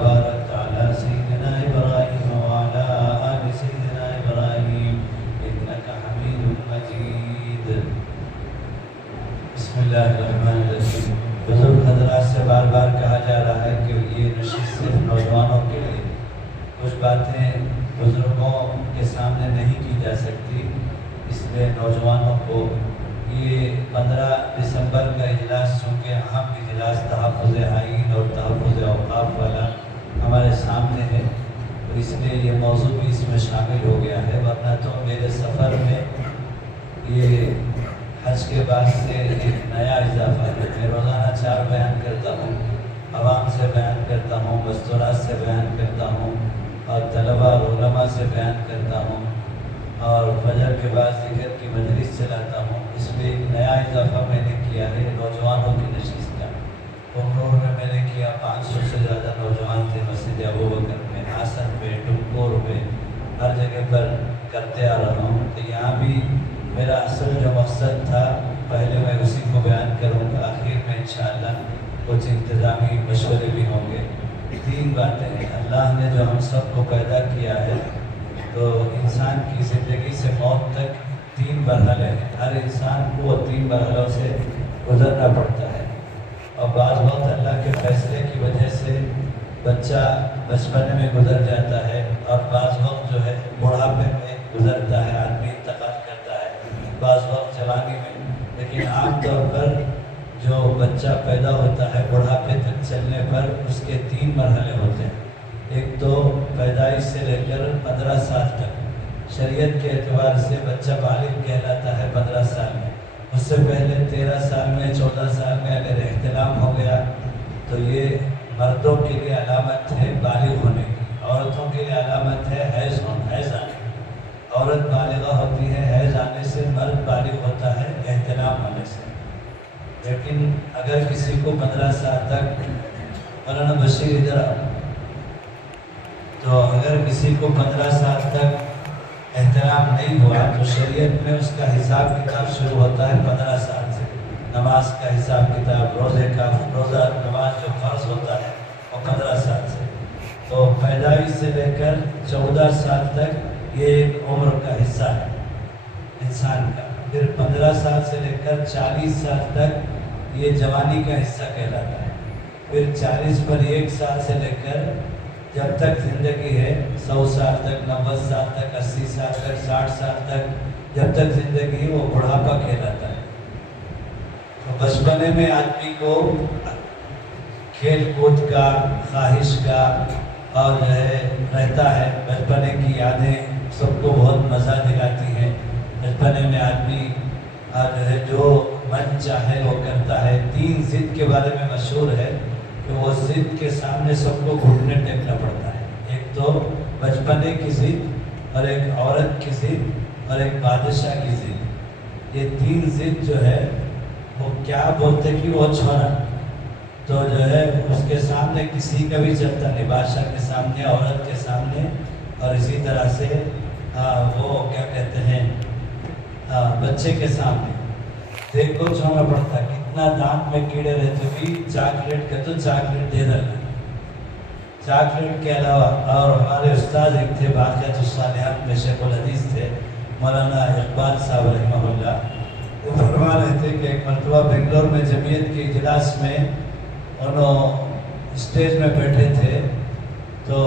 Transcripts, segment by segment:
باركت على سيدنا إبراهيم وعلى آل سيدنا إبراهيم إنك حميد مجيد. بسم اللہ الرحمن الرحیم. بزرگ حضرات سے بار بار کہا جا رہا ہے کہ یہ نشست صرف نوجوانوں کے لیے. کچھ باتیں بزرگوں کے سامنے نہیں کی جا سکتی، اس لیے نوجوانوں کو یہ 15 دسمبر کا اجلاس چونکہ اہم اجلاس تحفظ آئین اور تحفظ اوقاف والا ہمارے سامنے ہے، تو اس لیے یہ موضوع بھی اس میں شامل ہو گیا ہے. ورنہ تو میرے سفر میں یہ حج کے بعد سے ایک نیا اضافہ ہے. میں روزانہ 4 بیان کرتا ہوں، عوام سے بیان کرتا ہوں، مستورات سے بیان کرتا ہوں، اور طلباء اور علماء سے بیان کرتا ہوں، اور فجر کے بعد ذکر کی مجلس چلاتا ہوں. اس میں ایک نیا اضافہ میں نے کیا ہے نوجوانوں کی نشست کا. کمرور میں میں نے کیا، 500 سے زیادہ نوجوان تھے مسجد ابوبکر میں، آسن میں، ٹمکور میں، ہر جگہ پر کرتے آ رہا ہوں. تو یہاں بھی میرا اصل جو مقصد تھا پہلے میں اسی کو بیان کروں گا، آخر میں انشاءاللہ کچھ انتظامی مشورے بھی ہوں گے. 3 باتیں ہیں. اللہ نے جو ہم سب کو پیدا کیا ہے تو انسان کی زندگی سے موت تک 3 مرحلے ہیں. ہر انسان کو 3 مرحلوں سے گزرنا پڑتا ہے، اور بعض وقت اللہ کے فیصلے کی وجہ سے بچہ بچپنے میں گزر جاتا ہے، اور بعض وقت جو ہے بڑھاپے میں گزرتا ہے، آدمی انتقال کرتا ہے، بعض وقت جوانی میں. لیکن عام طور پر جو بچہ پیدا ہوتا ہے بڑھاپے تک چلنے پر اس کے 3 مرحلے ہوتے ہیں. ایک تو پیدائش سے لے کر 15 سال تک. شریعت کے اعتبار سے بچہ بالغ کہلاتا ہے 15 سال میں. اس سے پہلے 13 سال میں، 14 سال میں اگر احتلام ہو گیا تو یہ مردوں کے لیے علامت ہے بالغ ہونے کی، عورتوں کے لیے علامت ہے حیض آنے. عورت بالغہ ہوتی ہے حیض آنے سے، مرد بالغ ہوتا ہے احتلام ہونے سے. لیکن اگر کسی کو 15 سال تک، مولانا بشیر ادھر آؤ، تو اگر کسی کو 15 سال تک احترام نہیں ہوا تو شریعت میں اس کا حساب کتاب شروع ہوتا ہے 15 سال سے. نماز کا حساب کتاب، روزہ نماز جو فرض ہوتا ہے وہ 15 سال سے. تو پیدائش سے لے کر 14 سال تک یہ ایک عمر کا حصہ ہے انسان کا. پھر 15 سال سے لے کر 40 سال تک یہ جوانی کا حصہ کہلاتا ہے. پھر 40 پر 1 سال سے لے کر جب تک زندگی ہے، 100 سال تک، 90 سال تک، 80 سال تک، 60 سال تک جب تک زندگی ہے وہ بڑھاپا کہلاتا ہے. تو بچپنے میں آدمی کو کھیل کود کا، خواہش کا اور جو ہے رہتا ہے. بچپنے کی یادیں سب کو بہت مزہ دلاتی ہیں. بچپنے میں آدمی جو ہے جو من چاہے وہ کرتا ہے. 3 ضد کے بارے میں مشہور ہے کہ وہ ضد کے سامنے سب کو گھٹنے ٹیکنا پڑتا ہے. ایک تو بچپنے کی ضد، اور ایک عورت کی ضد، اور ایک بادشاہ کی ضد. یہ 3 ضد جو ہے وہ کیا بولتے کہ وہ چھوڑا تو جو ہے اس کے سامنے کسی کا بھی چلتا نہیں. بادشاہ کے سامنے، عورت کے سامنے، اور اسی طرح سے وہ کیا کہتے ہیں بچے کے سامنے. دیکھو چھوڑنا پڑتا. کتنا دانت میں کیڑے رہتے بھی چاکلیٹ کا تو چاکلیٹ دے دینا. چاکلیٹ کے علاوہ، اور ہمارے استاد ایک تھے باقیات الصالحات میں شیخ الحدیث تھے مولانا اقبال صاحب رحمہ اللہ. وہ فرما رہے تھے کہ ایک مرتبہ بنگلور میں جمعیت کے اجلاس میں انہوں اسٹیج میں بیٹھے تھے تو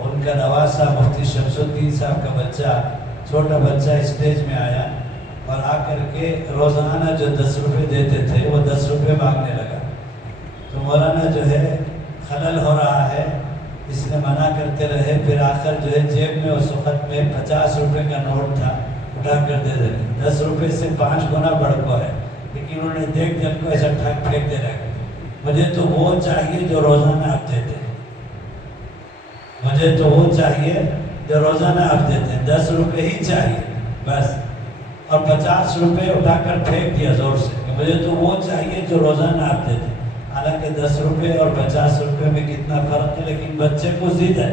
ان کا نواسا مفتی شمس الدین صاحب کا بچہ، چھوٹا بچہ اسٹیج میں آیا اور آ کر کے روزانہ جو 10 روپے دیتے تھے وہ 10 روپے مانگنے لگا. تو مولانا جو ہے خلل ہو رہا ہے، اس نے منع کرتے رہے. پھر آخر جو ہے جیب میں اس وقت میں 50 روپے کا نوٹ تھا، اٹھا کر دے دے. 10 روپے سے 5 گنا بڑھ کو ہے، لیکن انہوں نے دیکھ جن کو ایسا ٹھگ پھینک دے رہے. مجھے تو وہ چاہیے جو روزانہ آپ دیتے ہیں، مجھے تو وہ چاہیے جو روزانہ آپ دیتے ہیں. 10 روپے ہی چاہیے بس. اور 50 روپے اٹھا کر پھینک دیا زور سے کہ مجھے تو وہ چاہیے جو روزانہ آپ دیتے ہیں. حالانکہ 10 روپے اور 50 روپے میں کتنا فرق ہے، لیکن بچے کو ضد ہے.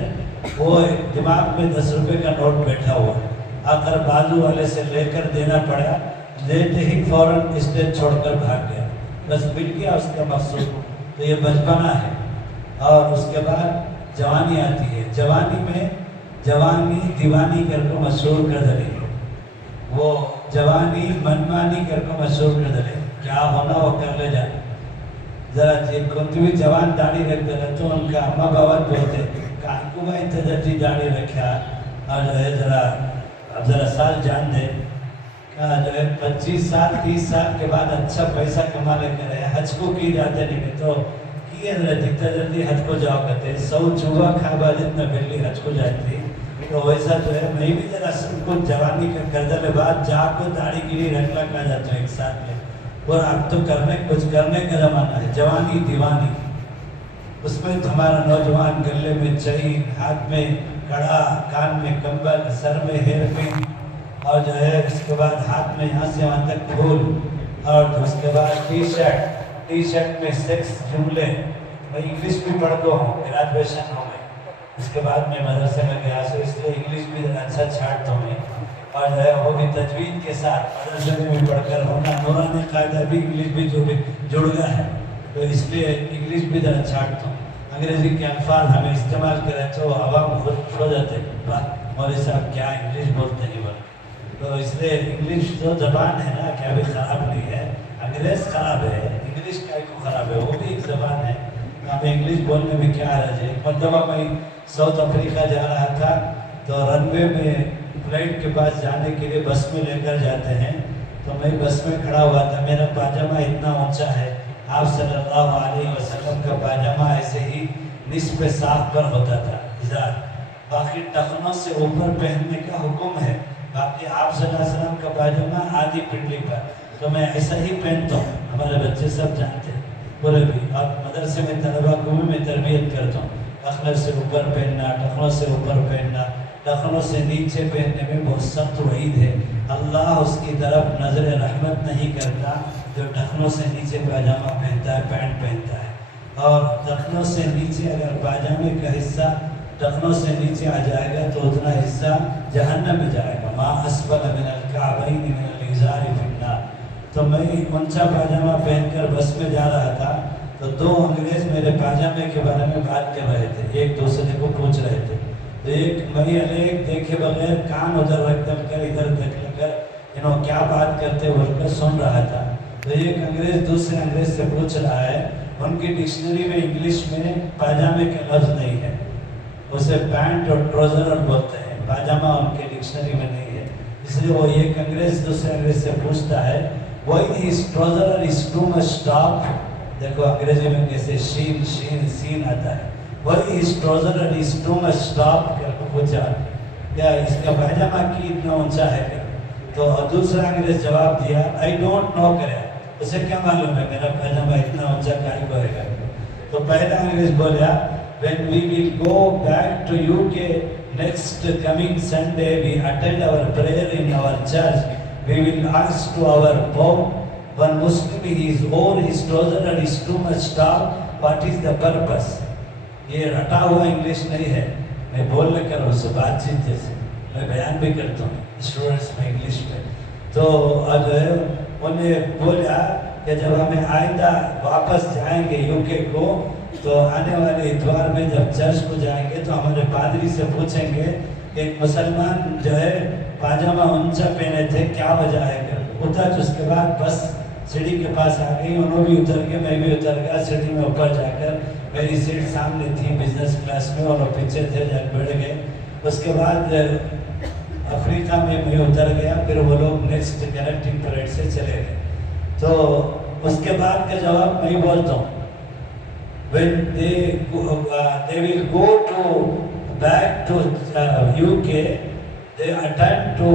وہ دماغ میں 10 روپے کا نوٹ بیٹھا ہوا ہے. آخر بازو والے سے لے کر دینا پڑا. دیتے ہی فوراً اسٹیج چھوڑ کر بھاگ گیا. بس مل گیا اس کا مقصود. تو یہ بچپنا ہے. اور اس کے بعد جوانی آتی ہے. جوانی میں جوانی دیوانی کر کو مشہور کر دے, وہ جوانی منمانی کر کو مشہور کر دے, کیا ہونا وہ کر لے جائے. ذرا بھی جوان داڑھی رکھ دے تو ان کا اما باوت بولتے کان کو میں انتظرتی داڑھی رکھا, اور جو ہے ذرا سال جان دے جو ہے 25 سال 30 سال کے بعد اچھا پیسہ کما لے کر حج کو کی جاتے نہیں تو کیے جتنا جلدی حج کو جاؤ کرتے 100 چوہا کھا با جتنا بلی حج کو جاتی. تو ویسا جو ہے میں بھی ذرا سب کو جوانی کا کردہ کے بعد جا کو داڑھی گیری رکھنا کہا جاتا ہے ایک ساتھ میں. اور اب تو کچھ کرنے کا زمانہ ہے. جوانی دیوانی, اس میں ہمارا نوجوان گلے میں چین, ہاتھ میں کڑا, کان میں کمبل, سر میں ہیئر پن, اور جو ہے اس کے بعد ہاتھ میں یہاں سے وہاں تک پھول, اور اس کے بعد ٹی شرٹ میں سیکس جملے. میں انگلش بھی پڑھ دو ہوں, گریجویشن ہوں میں. اس کے بعد میں مدرسے میں گیا سو اس لیے انگلش بھی اچھا چھاٹتا ہوں میں, اور جو ہے وہ بھی تجوید کے ساتھ مدرسے میں بھی پڑھ کر ہونا نورانی قاعدہ بھی انگلش بھی جو بھی جڑ گیا ہے, تو اس لیے انگلش بھی ذرا چھاٹتا ہوں. انگریزی کے الفاظ ہمیں استعمال کریں تو عوام خود ہو جاتے ہیں, مولوی صاحب کیا انگلش بولتے ہیں بول. تو اس لیے انگلش جو زبان ہے نا کیا بھی خراب نہیں ہے, انگریز خراب ہے, انگلش کا کو خراب ہے, وہ بھی ایک زبان ہے. ہمیں انگلش بولنے میں کیا حرج ہے. ایک مرتبہ میں ساؤتھ افریقہ جا رہا تھا تو رن وے میں فلائٹ کے پاس جانے کے لیے بس میں لے کر جاتے ہیں, تو میں بس میں کھڑا ہوا تھا. میرا پاجامہ اتنا اونچا ہے, آپ صلی اللہ علیہ وسلم کا پاجامہ ایسے ہی نصف ساق پر ہوتا تھا ازار, باقی ٹخنوں سے اوپر پہننے کا حکم ہے, باقی آپ صلی اللہ علیہ وسلم کا پاجامہ آدھی پنڈلی پر. تو میں ایسا ہی پہنتا ہوں, ہمارے بچے سب جانتے ہیں پورے بھی, اور مدرسے میں طلبہ کو بھی میں تربیت کرتا ہوں. ٹخنوں سے اوپر پہننا, ٹخنوں سے اوپر پہننا, ٹخنوں سے نیچے پہننے میں بہت سخت وعید ہے. اللہ اس کی طرف نظر رحمت نہیں کرتا جو ٹخنوں سے نیچے پاجامہ پہنتا ہے, پینٹ پہنتا ہے. اور ٹخنوں سے نیچے اگر پاجامے کا حصہ ٹخنوں سے نیچے آ جائے گا تو اتنا حصہ جہنم میں جائے گا. ما اسفل من الکعبین من الازار فی النار. تو میں اونچا پاجامہ پہن کر بس میں جا رہا تھا تو 2 انگریز میرے پاجامے کے بارے میں بات کر رہے تھے, ایک دوسرے کو پوچھ رہے تھے. تو ایک میں ایک دیکھے بغیر کان ادھر رکھ کر ادھر دیکھ کر کیا بات کرتے بول کر سن رہا تھا. تو ایک انگریز دوسرے انگریز سے پوچھ رہا ہے, ان کی ڈکشنری میں انگلش میں پاجامے کا لفظ نہیں ہے, اسے پینٹ اور ٹروزر بولتے ہیں, پاجامہ ان کے ڈکشنری میں نہیں ہے. اس لیے وہ ایک انگریز دوسرے انگریز سے پوچھتا ہے why his trouser is too much top. دیکھو انگریزی میں کیسے شین شین سین آتا ہے. why his trouser is too much top کر کو پوچھا, کیا اس کا پاجامہ کی اتنا اونچا ہے کیا. تو دوسرا انگریز جواب دیا I don't know کرے, اسے کیا معلوم ہے میرا پاجامہ اتنا اونچا کائی کو ہے. تو پہلا انگریز بولیا when we will go back to UK next coming Sunday we attend our prayer in our church, we will ask to our Pope, one Muslim is over his trouser and is too much tall, what is the purpose. یہ رٹا ہوا English نہیں ہے, میں بولنے کر اس سے بات چیت جیسے میں بیان بھی کرتا ہوں اسٹوڈنٹس میں انگلش میں. تو جو ہے انہیں بولا کہ جب ہمیں آئندہ واپس جائیں گے UK کو تو آنے والے اتوار میں جب چرچ کو جائیں گے تو ہمارے پادری سے پوچھیں گے کہ ایک مسلمان جو ہے پاجامہ اونچا پہنے تھے کیا وجہ ہے کر اتر. اس کے بعد بس سیڑھی کے پاس آ گئی, انہوں بھی اتر گئے, میں بھی اتر گیا. سیڑھی میں اوپر جا کر میری سیٹ سامنے تھی بزنس کلاس میں اور وہ پیچھے تھے, جب بیٹھ گئے. اس کے بعد افریقہ میں اتر گیا, پھر وہ لوگ نیکسٹ کنیکٹنگ پریڈ سے چلے گئے. تو اس کے بعد کا جواب میں بولتا ہوں when they will go back to UK, they attend to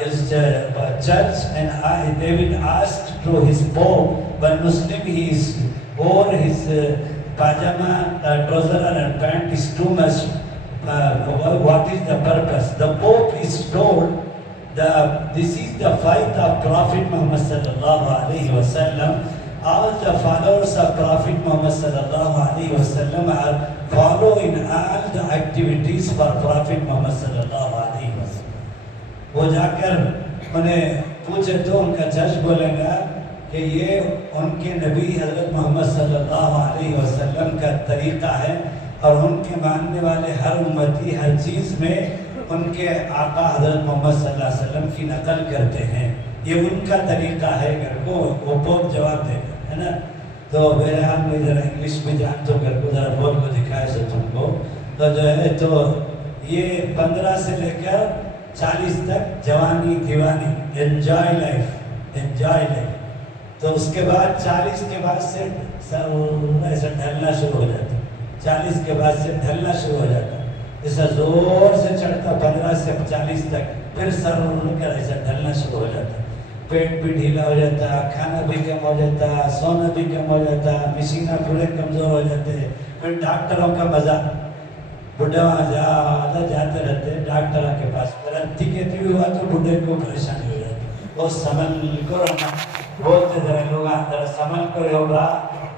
his church and they will ask to his Pope, one Muslim he is over his pajama, trouser and pant is too much, what is the purpose. The Pope is told this is the faith of Prophet Muhammad sallallahu alaihi wasallam. All the followers of Prophet Muhammad sallallahu alaihi wasallam are following all the activities for Prophet Muhammad sallallahu alaihi wasallam. وہ جا کر انہیں پوچھے تو ان کا جج بولے گا کہ یہ ان کے نبی حضرت محمد صلی اللہ علیہ وسلم کا طریقہ ہے اور ان کے ماننے والے ہر امتی ہر چیز میں ان کے آقا حضرت محمد صلی اللہ علیہ وسلم کی نقل کرتے ہیں. یہ ان کا طریقہ ہے. گھر کو وہ بہت جواب دے گا ہے نا. تو بہرحال میں ذرا انگلش میں جان تو گھر کو ذرا بول کو دکھائے سو تم کو. تو جو ہے تو یہ 15 سے لے کر 40 تک جوانی دیوانی انجوائے لائف. تو اس کے بعد 40 کے بعد سے ایسا ڈھلنا شروع ہو جاتا. 40 کے بعد سے ڈھلنا شروع ہو جاتا. ایسا زور سے چڑھتا 15 سے 40 تک. پھر سر اڑ کر ایسا ڈھلنا شروع ہو جاتا. پیٹ بھی ڈھیلا ہو جاتا, کھانا بھی کم ہو جاتا, سونا بھی کم ہو جاتا, مسینہ پورے کمزور ہو جاتے. پھر ڈاکٹروں کا مزہ, بڈھے وہاں زیادہ جاتے رہتے ڈاکٹروں کے پاس. غلطی کہتی بھی ہوا تو بڈھے کو پریشانی ہو جاتی. وہ سنبھل کو رہنا بولتے ذرا لوگ ذرا سنبھل کر ہوگا.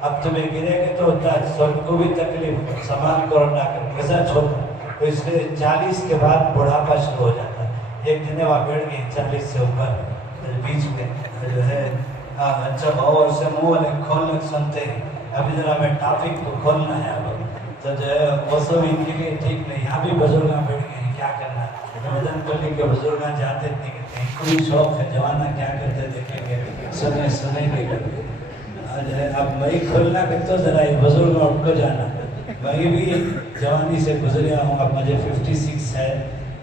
اب تمہیں گرے گے تو ہوتا ہے سب کو بھی تکلیف. سنبھال کر نہ کر کیسا چھوٹا. تو اس لیے 40 کے بعد بڑھاپا شروع ہو جاتا ہے. ایک دن وہاں بیٹھ گئی 40 سے اوپر بیچ میں جو ہے جب اور سے منہ والے کھولنے سنتے ہیں. ابھی ذرا ہمیں ٹاپک کو کھولنا ہے. اب تو جو ہے وہ سب ان کے لیے ٹھیک نہیں. یہاں بھی بزرگاں بیٹھ گئے ہیں, کیا کرنا ہے. مدن پلی کے بزرگاں جاتے نہیں کرتے ہیں. کوئی شوق ہے جوانا کیا کرتے دیکھیں گے سنے گے کرتے. اب میں کھولنا کہ تو ذرا بزرگ اٹھ کو جانا. میں بھی جوانی سے گزریا ہوں. اب مجھے 56 ہے.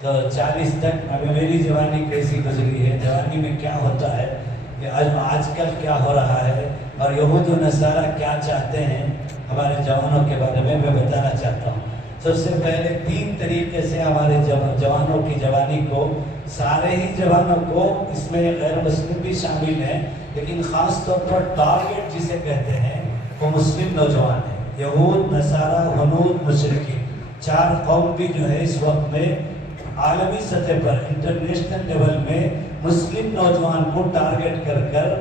تو 40 تک میری جوانی کیسی گزری ہے, جوانی میں کیا ہوتا ہے, کہ آج کل کیا ہو رہا ہے, اور یہود و نصارہ کیا چاہتے ہیں ہمارے جوانوں کے بارے میں بتانا چاہتا ہوں. سب سے پہلے 3 طریقے سے ہمارے جوانوں کی جوانی کو, سارے ہی جوانوں کو, اس میں غیر مسلم بھی شامل ہیں, لیکن خاص طور پر ٹارگٹ جسے کہتے ہیں وہ مسلم نوجوان ہیں. یہود, نصارہ, ہنود, مشرکین, 4 قوم بھی جو ہے اس وقت میں عالمی سطح پر انٹرنیشنل لیول میں مسلم نوجوان کو ٹارگٹ کر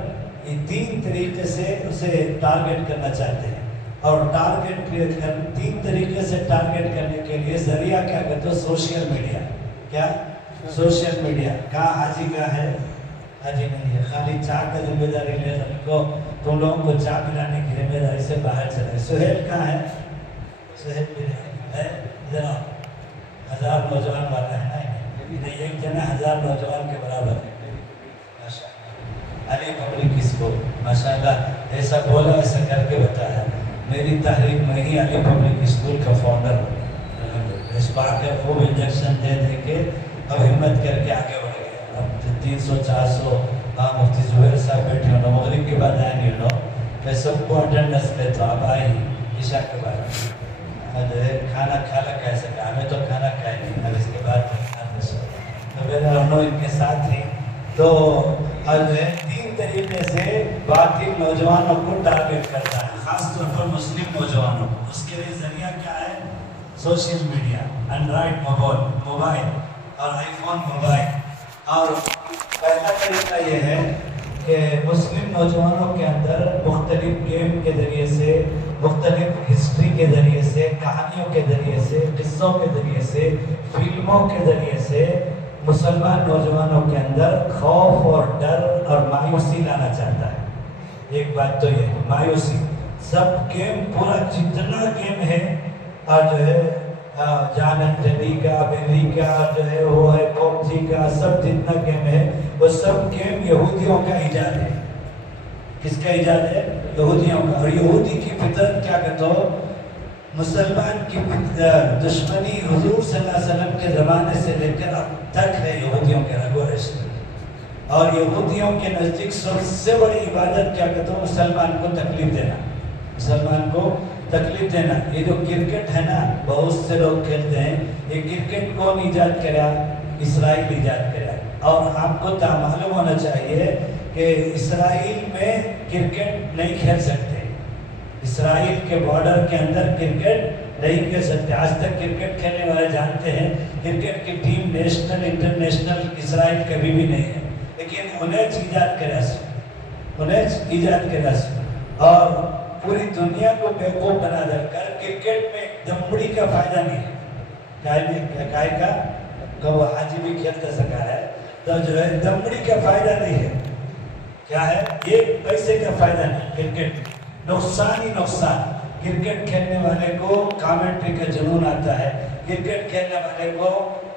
یہ 3 طریقے سے اسے ٹارگٹ کرنا چاہتے ہیں. اور ٹارگٹ 3 طریقے سے ٹارگٹ کرنے کے لیے ذریعہ کیا کہتے ہیں, سوشل میڈیا. کیا سوشل میڈیا کا حاجی کا ہے, حاجی نہیں ہے, خالی چائے کا ذمہ داری لے رہے کو. تم لوگوں کو چائے پلانے کی ذمہ داری سے باہر چلے. سہیل کہاں ہے, سہیل بھی ہے ذرا 1000 نوجوان والا ہے نا, ایک جنا 1000 نوجوان کے برابر ہے. علی پبلک اسکول ماشاءاللہ ایسا بولا ایسا کر کے بتایا. میری تحریک میں ہی علی پبلک اسکول کا فاؤنڈر ہوں. اس بار کے خوب انجیکشن دے کے اب ہمت کر کے آگے بڑھ گئے. اب 300-400 مفتی زبیر صاحب بیٹھے ہوں. مغرب کے بعد آئے نہیں ہوں. میں سب کو اٹینڈنس لیتا ہوں. اب آئے ہی عشاء کے بعد کھانا کھانا کیسے کہا, ہمیں تو کھانا کھائے نہیں. اب اس کے بعد تو میرا ہم ان کے ساتھ ہی. تو 3 طریقے سے باقی نوجوانوں کو ٹارگٹ کرتا ہے, خاص طور پر مسلم نوجوانوں کو. اس کے لیے ذریعہ کیا ہے, سوشل میڈیا, اینڈرائڈ موبائل اور آئی فون موبائل. اور پہلا طریقہ یہ ہے کہ مسلم نوجوانوں کے اندر مختلف گیم کے ذریعے سے, مختلف ہسٹری کے ذریعے سے, کہانیوں کے ذریعے سے, قصوں کے ذریعے سے, فلموں کے ذریعے سے مسلمان نوجوانوں کے اندر خوف اور ڈر اور مایوسی لانا چاہتا ہے. ایک بات تو یہ ہے مایوسی. سب گیم, پورا جتنا گیم ہے اور جو ہے جان ٹیلی کا, بیلی کا, جو ہے وہ ہے PUBG کا, سب جتنا گیم ہے وہ سب گیم یہودیوں کا ایجاد ہے. کس کا ایجاد ہے, یہودیوں کا. اور یہودی کی فطرت کیا کہتے ہو, مسلمان کی دشمنی حضور صلی اللہ علیہ وسلم کے زمانے سے لے کر اب تک ہے یہودیوں کے رگو ریشے. اور یہودیوں کے نزدیک سب سے بڑی عبادت کیا کہتے ہو, مسلمان کو تکلیف دینا, مسلمان کو تکلیف دینا. یہ جو کرکٹ ہے نا, بہت سے لوگ کھیلتے ہیں. یہ کرکٹ کون ایجاد کرا, اسرائیل ایجاد کرا. اور آپ کو معلوم ہونا چاہیے کہ اسرائیل میں کرکٹ نہیں کھیل سکتے. اسرائیل کے بارڈر کے اندر کرکٹ نہیں کھیل سکتے. آج تک کرکٹ کھیلنے والے جانتے ہیں کرکٹ کی ٹیم نیشنل انٹرنیشنل اسرائیل کبھی بھی نہیں ہے. لیکن انہیں ایجاد کرا اور پوری دنیا کو بیوقوف بنا دے کر کرکٹ میں دمڑی کا فائدہ نہیں ہے. گائے کا وہ حاجی بھی کھیلتا سکا ہے, تو جو ہے دمڑی کا فائدہ نہیں ہے. کیا ہے, ایک پیسے کا فائدہ نہیں. کرکٹ نقصان ہی نقصان. کرکٹ کھیلنے والے کو کامنٹری کا جنون آتا ہے، کرکٹ کھیلنے والے کو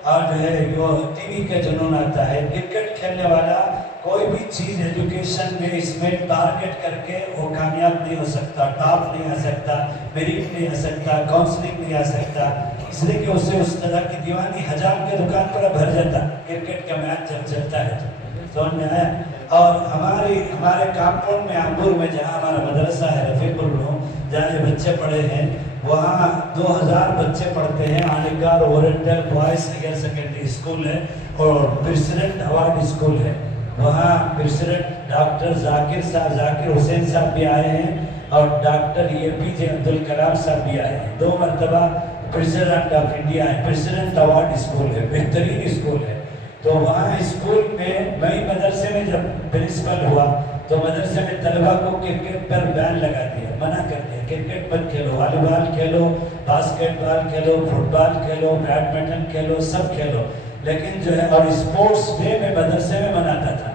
اور جو ہے وہ ٹی وی کا جنون آتا ہے۔ کرکٹ کھیلنے والا کوئی بھی چیز ایجوکیشن میں اس میں ٹارگٹ کر کے وہ کامیاب نہیں ہو سکتا، ٹاپ نہیں آ سکتا، میرٹ نہیں آ سکتا، کاؤنسلنگ نہیں آ سکتا، اس لیے کہ اسے اس طرح کی دیوانی حجام کے دکان پر بھر جاتا کرکٹ کا میچ جب چلتا ہے تو سمجھ میں آیا۔ اور ہمارے کامپاؤنڈ میں آمبور میں جہاں ہمارا مدرسہ ہے رفیق الروم، جہاں یہ بچے پڑھے ہیں، وہاں 2000 بچے پڑھتے ہیں۔ Aligarh oriental boys higher secondary school ہے اور پریزیڈنٹ ایوارڈ اسکول ہے۔ وہاں پریزیڈنٹ ڈاکٹر ذاکر حسین صاحب بھی آئے ہیں اور ڈاکٹر APJ عبد الکلام صاحب بھی آئے ہیں، 2 مرتبہ پریزیڈنٹ آف انڈیا ہے۔ پریزیڈنٹ ایوارڈ اسکول ہے، بہترین اسکول ہے۔ تو وہاں اسکول میں مدرسے میں جب پرنسپل ہوا تو مدرسے میں طلبہ کو کرکٹ پر بین لگا دیا، منع کر دیا، کرکٹ مت کھیلو، والی بال کھیلو، باسکٹ بال کھیلو، فٹ بال کھیلو، بیڈمنٹن کھیلو، سب کھیلو، لیکن جو ہے اور اسپورٹس ڈے میں مدرسے میں مناتا تھا۔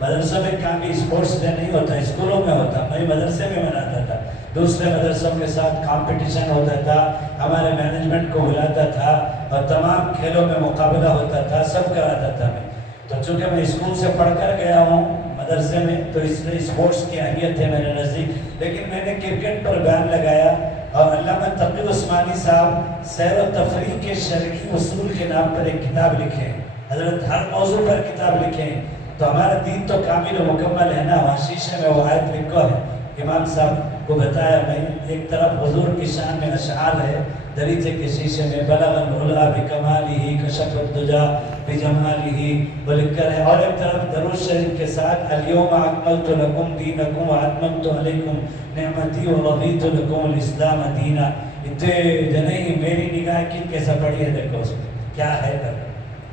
مدرسہ میں کہاں بھی اسپورٹس ڈے نہیں ہوتا، اسکولوں میں ہوتا، میں مدرسے میں مناتا تھا، دوسرے مدرسوں کے ساتھ کمپٹیشن ہوتا تھا، ہمارے مینجمنٹ کو بلاتا تھا اور تمام کھیلوں میں مقابلہ ہوتا تھا، سب کراتا تھا میں۔ تو چونکہ میں اسکول سے پڑھ کر گیا ہوں مدرسے میں تو اس لیے اسپورٹس کی اہمیت ہے میرے نزدیک، لیکن میں نے کرکٹ پر بیان لگایا اور علامہ تقی عثمانی صاحب سیر و تفریح کے شرعی اصول کے نام پر ایک کتاب لکھے، حضرت ہر موضوع پر کتاب لکھے، تو ہمارا دین تو کامل و مکمل ہے نا۔ وہاں شیشے میں وہ آیت لکھو ہے، امام صاحب کو بتایا میں، ایک طرف حضور کی شان میں اشعار ہے دریچے کے شیشے میں، بلغ العلا بکمالہ کشف الدجا بجمالہ، وہ لکھ کر ہے، اور ایک طرف درود شریف کے ساتھ الیوم اکملت لکم دینکم واتممت علیکم نعمتی ورضیت لکم الاسلام دینا۔ اتنے جنہیں میری نگاہ کن کیسا پڑھی ہے، دیکھو اس میں کیا ہے کر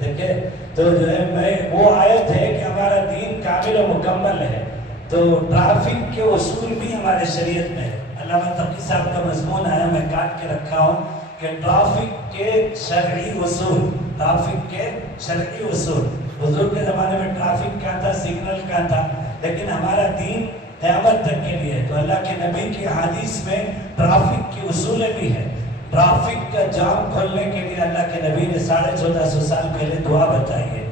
دیکھیں، تو جو ہے میں وہ آیت ہے کہ ہمارا دین کامل و مکمل ہے۔ تو ٹرافک کے اصول بھی ہمارے شریعت میں ہے، علامہ تقی صاحب کا مضمون آیا، میں کاٹ کے رکھا ہوں کہ ٹرافک کے شرعی اصول، ٹرافک کے شرعی اصول۔ حضور کے زمانے میں ٹرافک کیا تھا، سگنل کیا تھا، لیکن ہمارا دین قیامت تک کے لیے، تو اللہ کے نبی کی حدیث میں ٹرافک کے اصول بھی ہے۔ ٹرافک کا جام کھولنے کے لیے اللہ کے نبی نے 1450 سال پہلے دعا بتائی ہے۔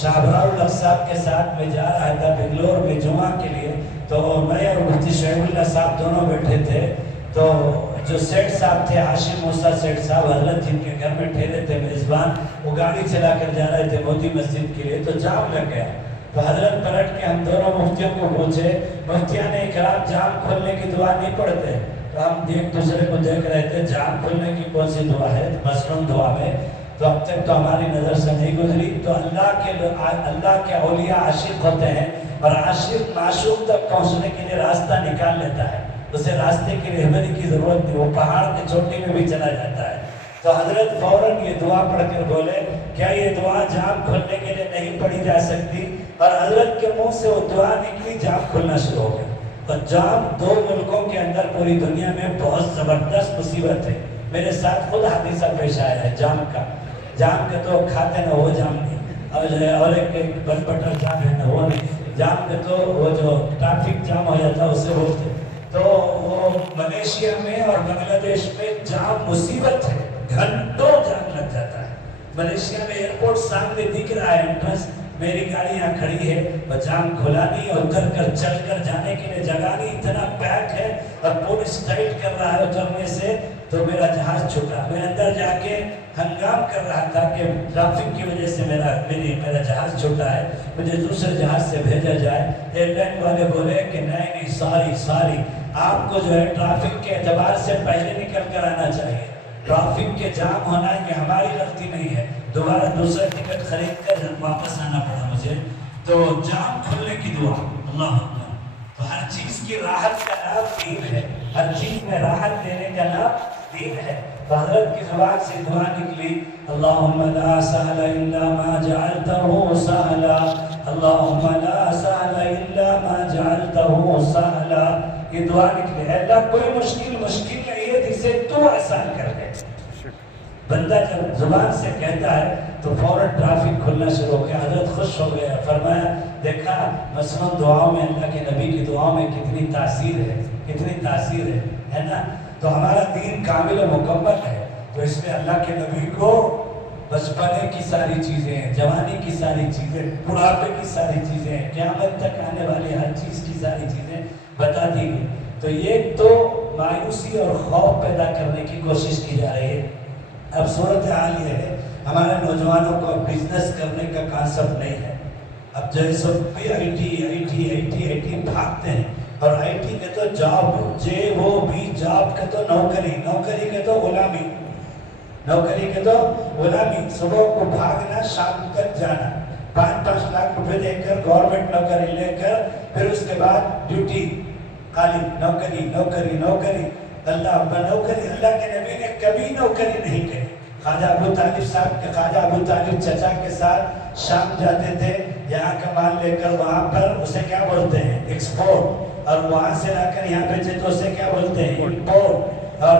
شاہ ابرار الحق صاحب کے ساتھ میں جا رہا تھا بنگلور میں جمعہ کے لیے، تو میں اور مفتی شعیب اللہ صاحب دونوں بیٹھے تھے، تو جو سیٹ صاحب تھے ہاشم موسیٰ سیٹ صاحب حضرت جن کے گھر میں ٹھہرے تھے میزبان، وہ گاڑی چلا کر جا رہے تھے موتی مسجد کے لیے، تو جام لگ گیا۔ تو حضرت پلٹ کے ہم دونوں مفتیوں کو پوچھے، مفتیان اکرام جام کھولنے کی دعا نہیں پڑھتے؟ تو ہم ایک دوسرے کو دیکھ رہے تھے، جام کھولنے کی کون سی دعا ہے مسنون دعا میں؟ تو اب تک تو ہماری نظر سے نہیں گزری۔ تو اللہ کے اولیاء عاشق ہوتے ہیں، اور عاشق معشوق تک پہنچنے کے لیے راستہ نکال لیتا ہے، اسے راستے کی رہبری کی ضرورت نہیں، وہ پہاڑ کی چوٹی میں بھی چلا جاتا ہے۔ تو حضرت فوراً یہ دعا پڑھ کر بولے، کیا یہ دعا جام کھولنے کے لیے نہیں پڑھی جا سکتی؟ اور حضرت کے منہ سے وہ دعا نکلی، جام کھلنا شروع ہو گیا۔ اور جام 2 ملکوں کے اندر پوری دنیا میں بہت زبردست مصیبت ہے، میرے ساتھ خود حادثہ پیش آیا ہے جام کا تو کھاتے نہ وہ جام نہیں، اور جو ہے اور ایک بن بٹر جام ہے نہ وہ نہیں، جام کا تو وہ جو ٹریفک جام ہو جاتا ہے اسے بولتے۔ تو وہ ملیشیا میں اور بنگلہ دیش میں جام مصیبت ہے، گھنٹوں جام لگ جاتا ہے۔ ملیشیا میں ایئرپورٹ سامنے دکھ رہا ہے انٹرنس، میری گاڑی یہاں کھڑی ہے، وہ جام کھلا نہیں، اور اتر کر چل کر جانے کے لیے جگہ نہیں، اتنا پیک ہے، اور پولیس ٹائٹ کر رہا ہے اترنے سے، تو میرا جہاز چھوٹا، میں اندر جا کے ہنگام کر رہا تھا کہ ٹریفک کی وجہ سے میرا جہاز چھوٹا ہے، مجھے دوسرے جہاز سے بھیجا جائے۔ ایئر لائن والے بولے کہ نہیں ساری آپ کو جو ہے ٹریفک کے اعتبار سے پہلے نکل کر آنا چاہیے، ٹریفک کے جام ہونا یہ ہماری غلطی نہیں ہے، دوبارہ دوسرا ٹکٹ خرید کر واپس آنا پڑا مجھے۔ تو جام کھلنے کی دعا، اللہ اکبر۔ تو ہر چیز کی راحت کا نام دین ہے، ہر چیز میں راحت دینے کا نام دین ہے۔ تو حضرت کی زبان سے دعا نکلی، اللہم لا سہل الا ما جعلتہ سہلا، اللہم لا سہل الا ما جعلتہ سہلا۔ یہ دعا نکلی، اے اللہ کوئی مشکل نہیں ہے جسے تو آسان کر دے۔ بندہ جب زبان سے کہتا ہے تو فوراً ٹریفک کھلنا شروع ہو گیا۔ حضرت خوش ہو گیا، فرمایا دیکھا مسنون دعاؤں میں اللہ کے نبی کی دعاؤں میں کتنی تاثیر ہے نا۔ تو ہمارا دین کامل و مکمل ہے. تو اس میں اللہ کے نبی کو بچپنے کی ساری چیزیں ہیں، جوانی کی ساری چیزیں، بڑھاپے کی ساری چیزیں، قیامت تک آنے والی ہر چیز کی ساری چیزیں بتا دی گئی. تو یہ تو مایوسی اور خوف پیدا کرنے کی کوشش کی جا رہی ہے. اب صورتحال یہ ہے ہمارے نوجوانوں کو بزنس کرنے کا کانسیپٹ نہیں ہے. اب جو ہے سب بھی آئی ٹی بھاگتے ہیں، اور آئی ٹی کے تو جاب وہ بھی جاب کے تو نوکری کے تو غلامی، نوکری کے تو غلامی. صبح کو بھاگنا، شام تک جانا، 5 لاکھ روپے دے کر گورنمنٹ نوکری لے کر پھر اس کے بعد ڈیوٹی، خالی نوکری. اللہ کے نبی نے کبھی نوکری نہیں کی. خواجہ ابو طالب صاحب کے خواجہ ابو طالب چچا کے ساتھ شام جاتے تھے، یہاں کا مال لے کر وہاں پر اسے کیا بولتے ہیں ایکسپورٹ، اور وہاں سے لا کر یہاں بیچے تو اسے کیا بولتے ہیں امپورٹ. اور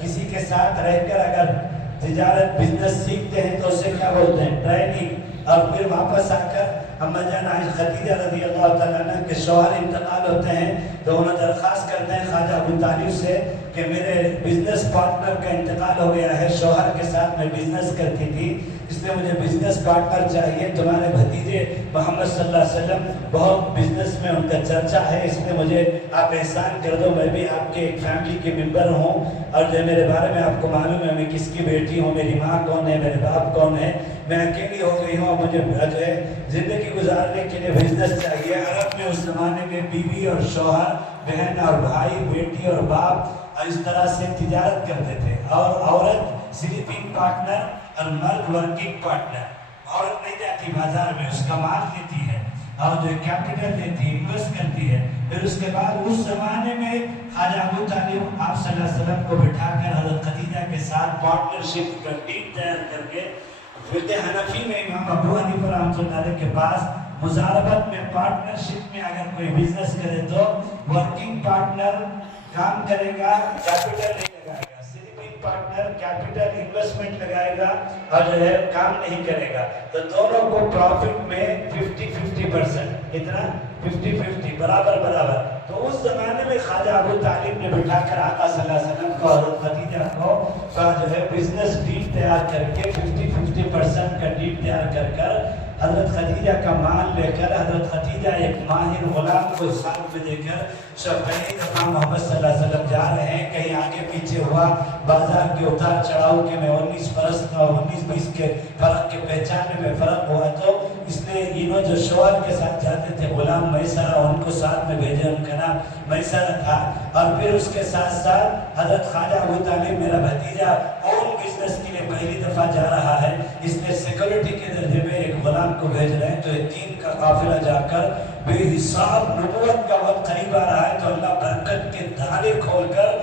کسی کے ساتھ رہ کر اگر تجارت بزنس سیکھتے ہیں تو اسے کیا بولتے ہیں ٹریننگ. اور پھر واپس آ کر اما جان خدیجہ رضی اللہ تعالیٰ عنہ کے شوہر انتقال ہوتے ہیں تو انہوں درخواست کرتے ہیں خواجہ ابو طالب سے کہ میرے بزنس پارٹنر کا انتقال ہو گیا ہے، شوہر کے ساتھ میں بزنس کرتی تھی، اس لیے مجھے بزنس پارٹنر چاہیے. تمہارے بھتیجے محمد صلی اللہ علیہ وسلم بہت بزنس میں ان کا چرچا ہے، اس لیے مجھے آپ احسان کر دو، میں بھی آپ کے ایک فیملی کے ممبر ہوں، اور جو میرے بارے میں آپ کو معلوم ہے میں کس کی بیٹی ہوں، میری ماں کون ہے، میرے باپ کون ہے، میں اکیلی ہو گئی ہوں، مجھے جو ہے زندگی گزارنے کے لیے بزنس چاہیے. عرب میں اس زمانے میں بیوی اور شوہر، بہن اور بھائی، بیٹی اور باپ اس طرح سے تجارت کرتے تھے. اور عورت سلیپنگ پارٹنر اور مرد ورکنگ پارٹنر. عورت نہیں جاتی بازار میں، اس کا مال دیتی ہے اور جو کیپٹل دیتی ہے، انویسٹ کرتی ہے. پھر اس کے بعد اس زمانے میں خواجہ ابو طالب آپ صلی اللہ علیہ وسلم کو بٹھا کر حضرت خدیجہ کے ساتھ پارٹنرشپ کا ڈیل تیار کر کے فقہ حنفی میں امام ابو حنیفہ رحمۃ اللہ علیہ کے پاس مزاربت میں پارٹنرشپ میں اگر کوئی بزنس کرے تو ورکنگ پارٹنر کام کرے گا، کیپٹل نہیں لگائے گا، سلیپنگ پارٹنر کیپٹل انویسٹمنٹ لگائے گا اور جو ہے کام نہیں کرے گا. تو دونوں کو پروفٹ میں 50-50%، اتنا 50-50 برابر. تو اس زمانے میں خواجہ ابو طالب نے بٹھا کر آقا صلی اللہ علیہ وسلم کو حضرت خدیجہ کو جو ہے بزنس ڈیل تیار کر کے 50-50% کا ڈیل تیار کر حضرت خدیجہ کا مال لے کر حضرت خدیجہ ایک ماہر غلام کو ساتھ میں دے کر پہلی دفعہ محمد صلی اللہ علیہ وسلم جا رہے ہیں، کہیں آگے پیچھے ہوا بازار کے اتار چڑھاؤ کے میں 19-20 کے فرق کے پہچانے میں فرق ہوا، تو اس نے انہوں جو شوہر کے ساتھ جاتے تھے غلام میسرہ، ان کو ساتھ میں بھیجے، ان کا نام میسرہ تھا. اور پھر اس کے ساتھ ساتھ حضرت خواجہ ابو طالب میرا بھتیجا اون بزنس کے لیے پہلی دفعہ جا رہا ہے، اس لیے سیکورٹی کے درجے میں ایک غلام کو بھیج رہے ہیں. تو یہ 3 کا قافلہ جا کر بے حساب نبوت کا وقت قریب آ رہا ہے تو اللہ برکت کے دھارے کھول کر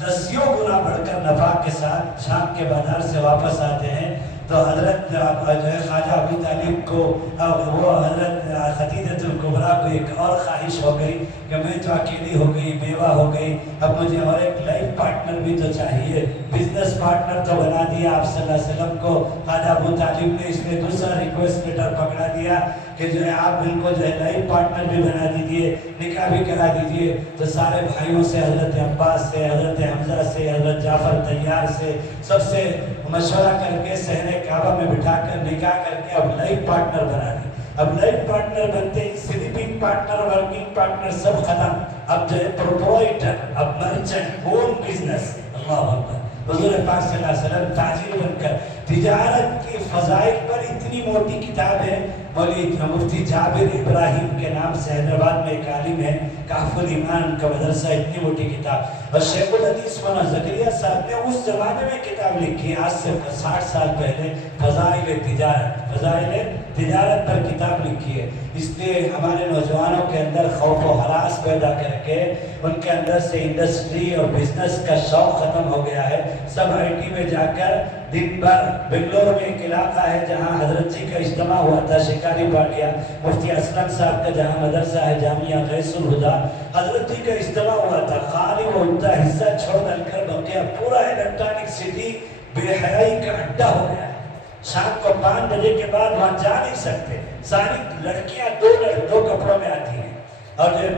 10 گنا بڑھ کر نفع کے ساتھ شام کے بازار سے واپس آتے ہیں. تو حضرت جو ہے خواجہ ابو طالب کو وہ حضرت خدیجہ الکبریٰ کو ایک اور خواہش ہو گئی کہ میں تو اکیلی ہو گئی، بیوہ ہو گئی، اب مجھے اور ایک لائف پارٹنر بھی تو چاہیے. بزنس پارٹنر تو بنا دیا آپ صلی اللہ علیہ وسلم کو خواجہ ابو طالب نے، اس نے دوسرا ریکویسٹ لیٹر پکڑا دیا کہ جو ہے آپ ان کو جو ہے لائف پارٹنر بھی بنا دیجیے، نکاح بھی کرا دیجیے. تو سارے بھائیوں سے، حضرت عباس سے، حضرت حمزہ سے، حضرت جعفر طیار سے، سب سے مشورہ کر کے صحن کعبہ میں بٹھا کر نکاح کر کے اب لائف پارٹنر بنا دی. اب لائف پارٹنر بنتے ہی سلیپنگ پارٹنر، ورکنگ پارٹنر سب ختم. اب جو ہے پروپرائٹر، اب مرچنٹ، اون بزنس. اللہ اکبر. حضور پاک صلی اللہ علیہ وسلم تاجر بن کر تجارت کے فضائل پر اتنی موٹی کتاب ہے. مولوی مفتی جابر ابراہیم کے نام سے حیدرآباد میں ایک عالم ہے، کہف الایمان کا مدرسہ، اتنی موٹی کتاب. اور شیخ الحدیث مولانا زکریا صاحب نے اس زمانے میں کتاب لکھی، آج سے 60 سال پہلے، فضائل تجارت پر کتاب لکھی ہے. اس لیے ہمارے نوجوانوں کے اندر خوف و ہراس پیدا کر کے ان کے اندر سے انڈسٹری اور بزنس کا شوق ختم ہو گیا ہے. سب آئی ٹی میں جا کر دن بھر. بنگلور میں ایک علاقہ ہے جہاں حضرت جی کا اجتماع ہوا تھا، شکاری پاٹیا، مفتی اسلم صاحب کا جہاں مدرسہ ہے جامعہ غیث الہدا، حضرت جی کا اجتماع ہوا تھا. خالی وہ اتنا حصہ چھوڑ ڈال کر بقیہ پورا الیکٹرانک سٹی بے حیائی کا اڈا ہو گیا ہے. شام کو 5 بجے کے بعد وہاں جا نہیں سکتے. ساری لڑکیاں دو کپڑوں میں آتی ہیں اور جو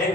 1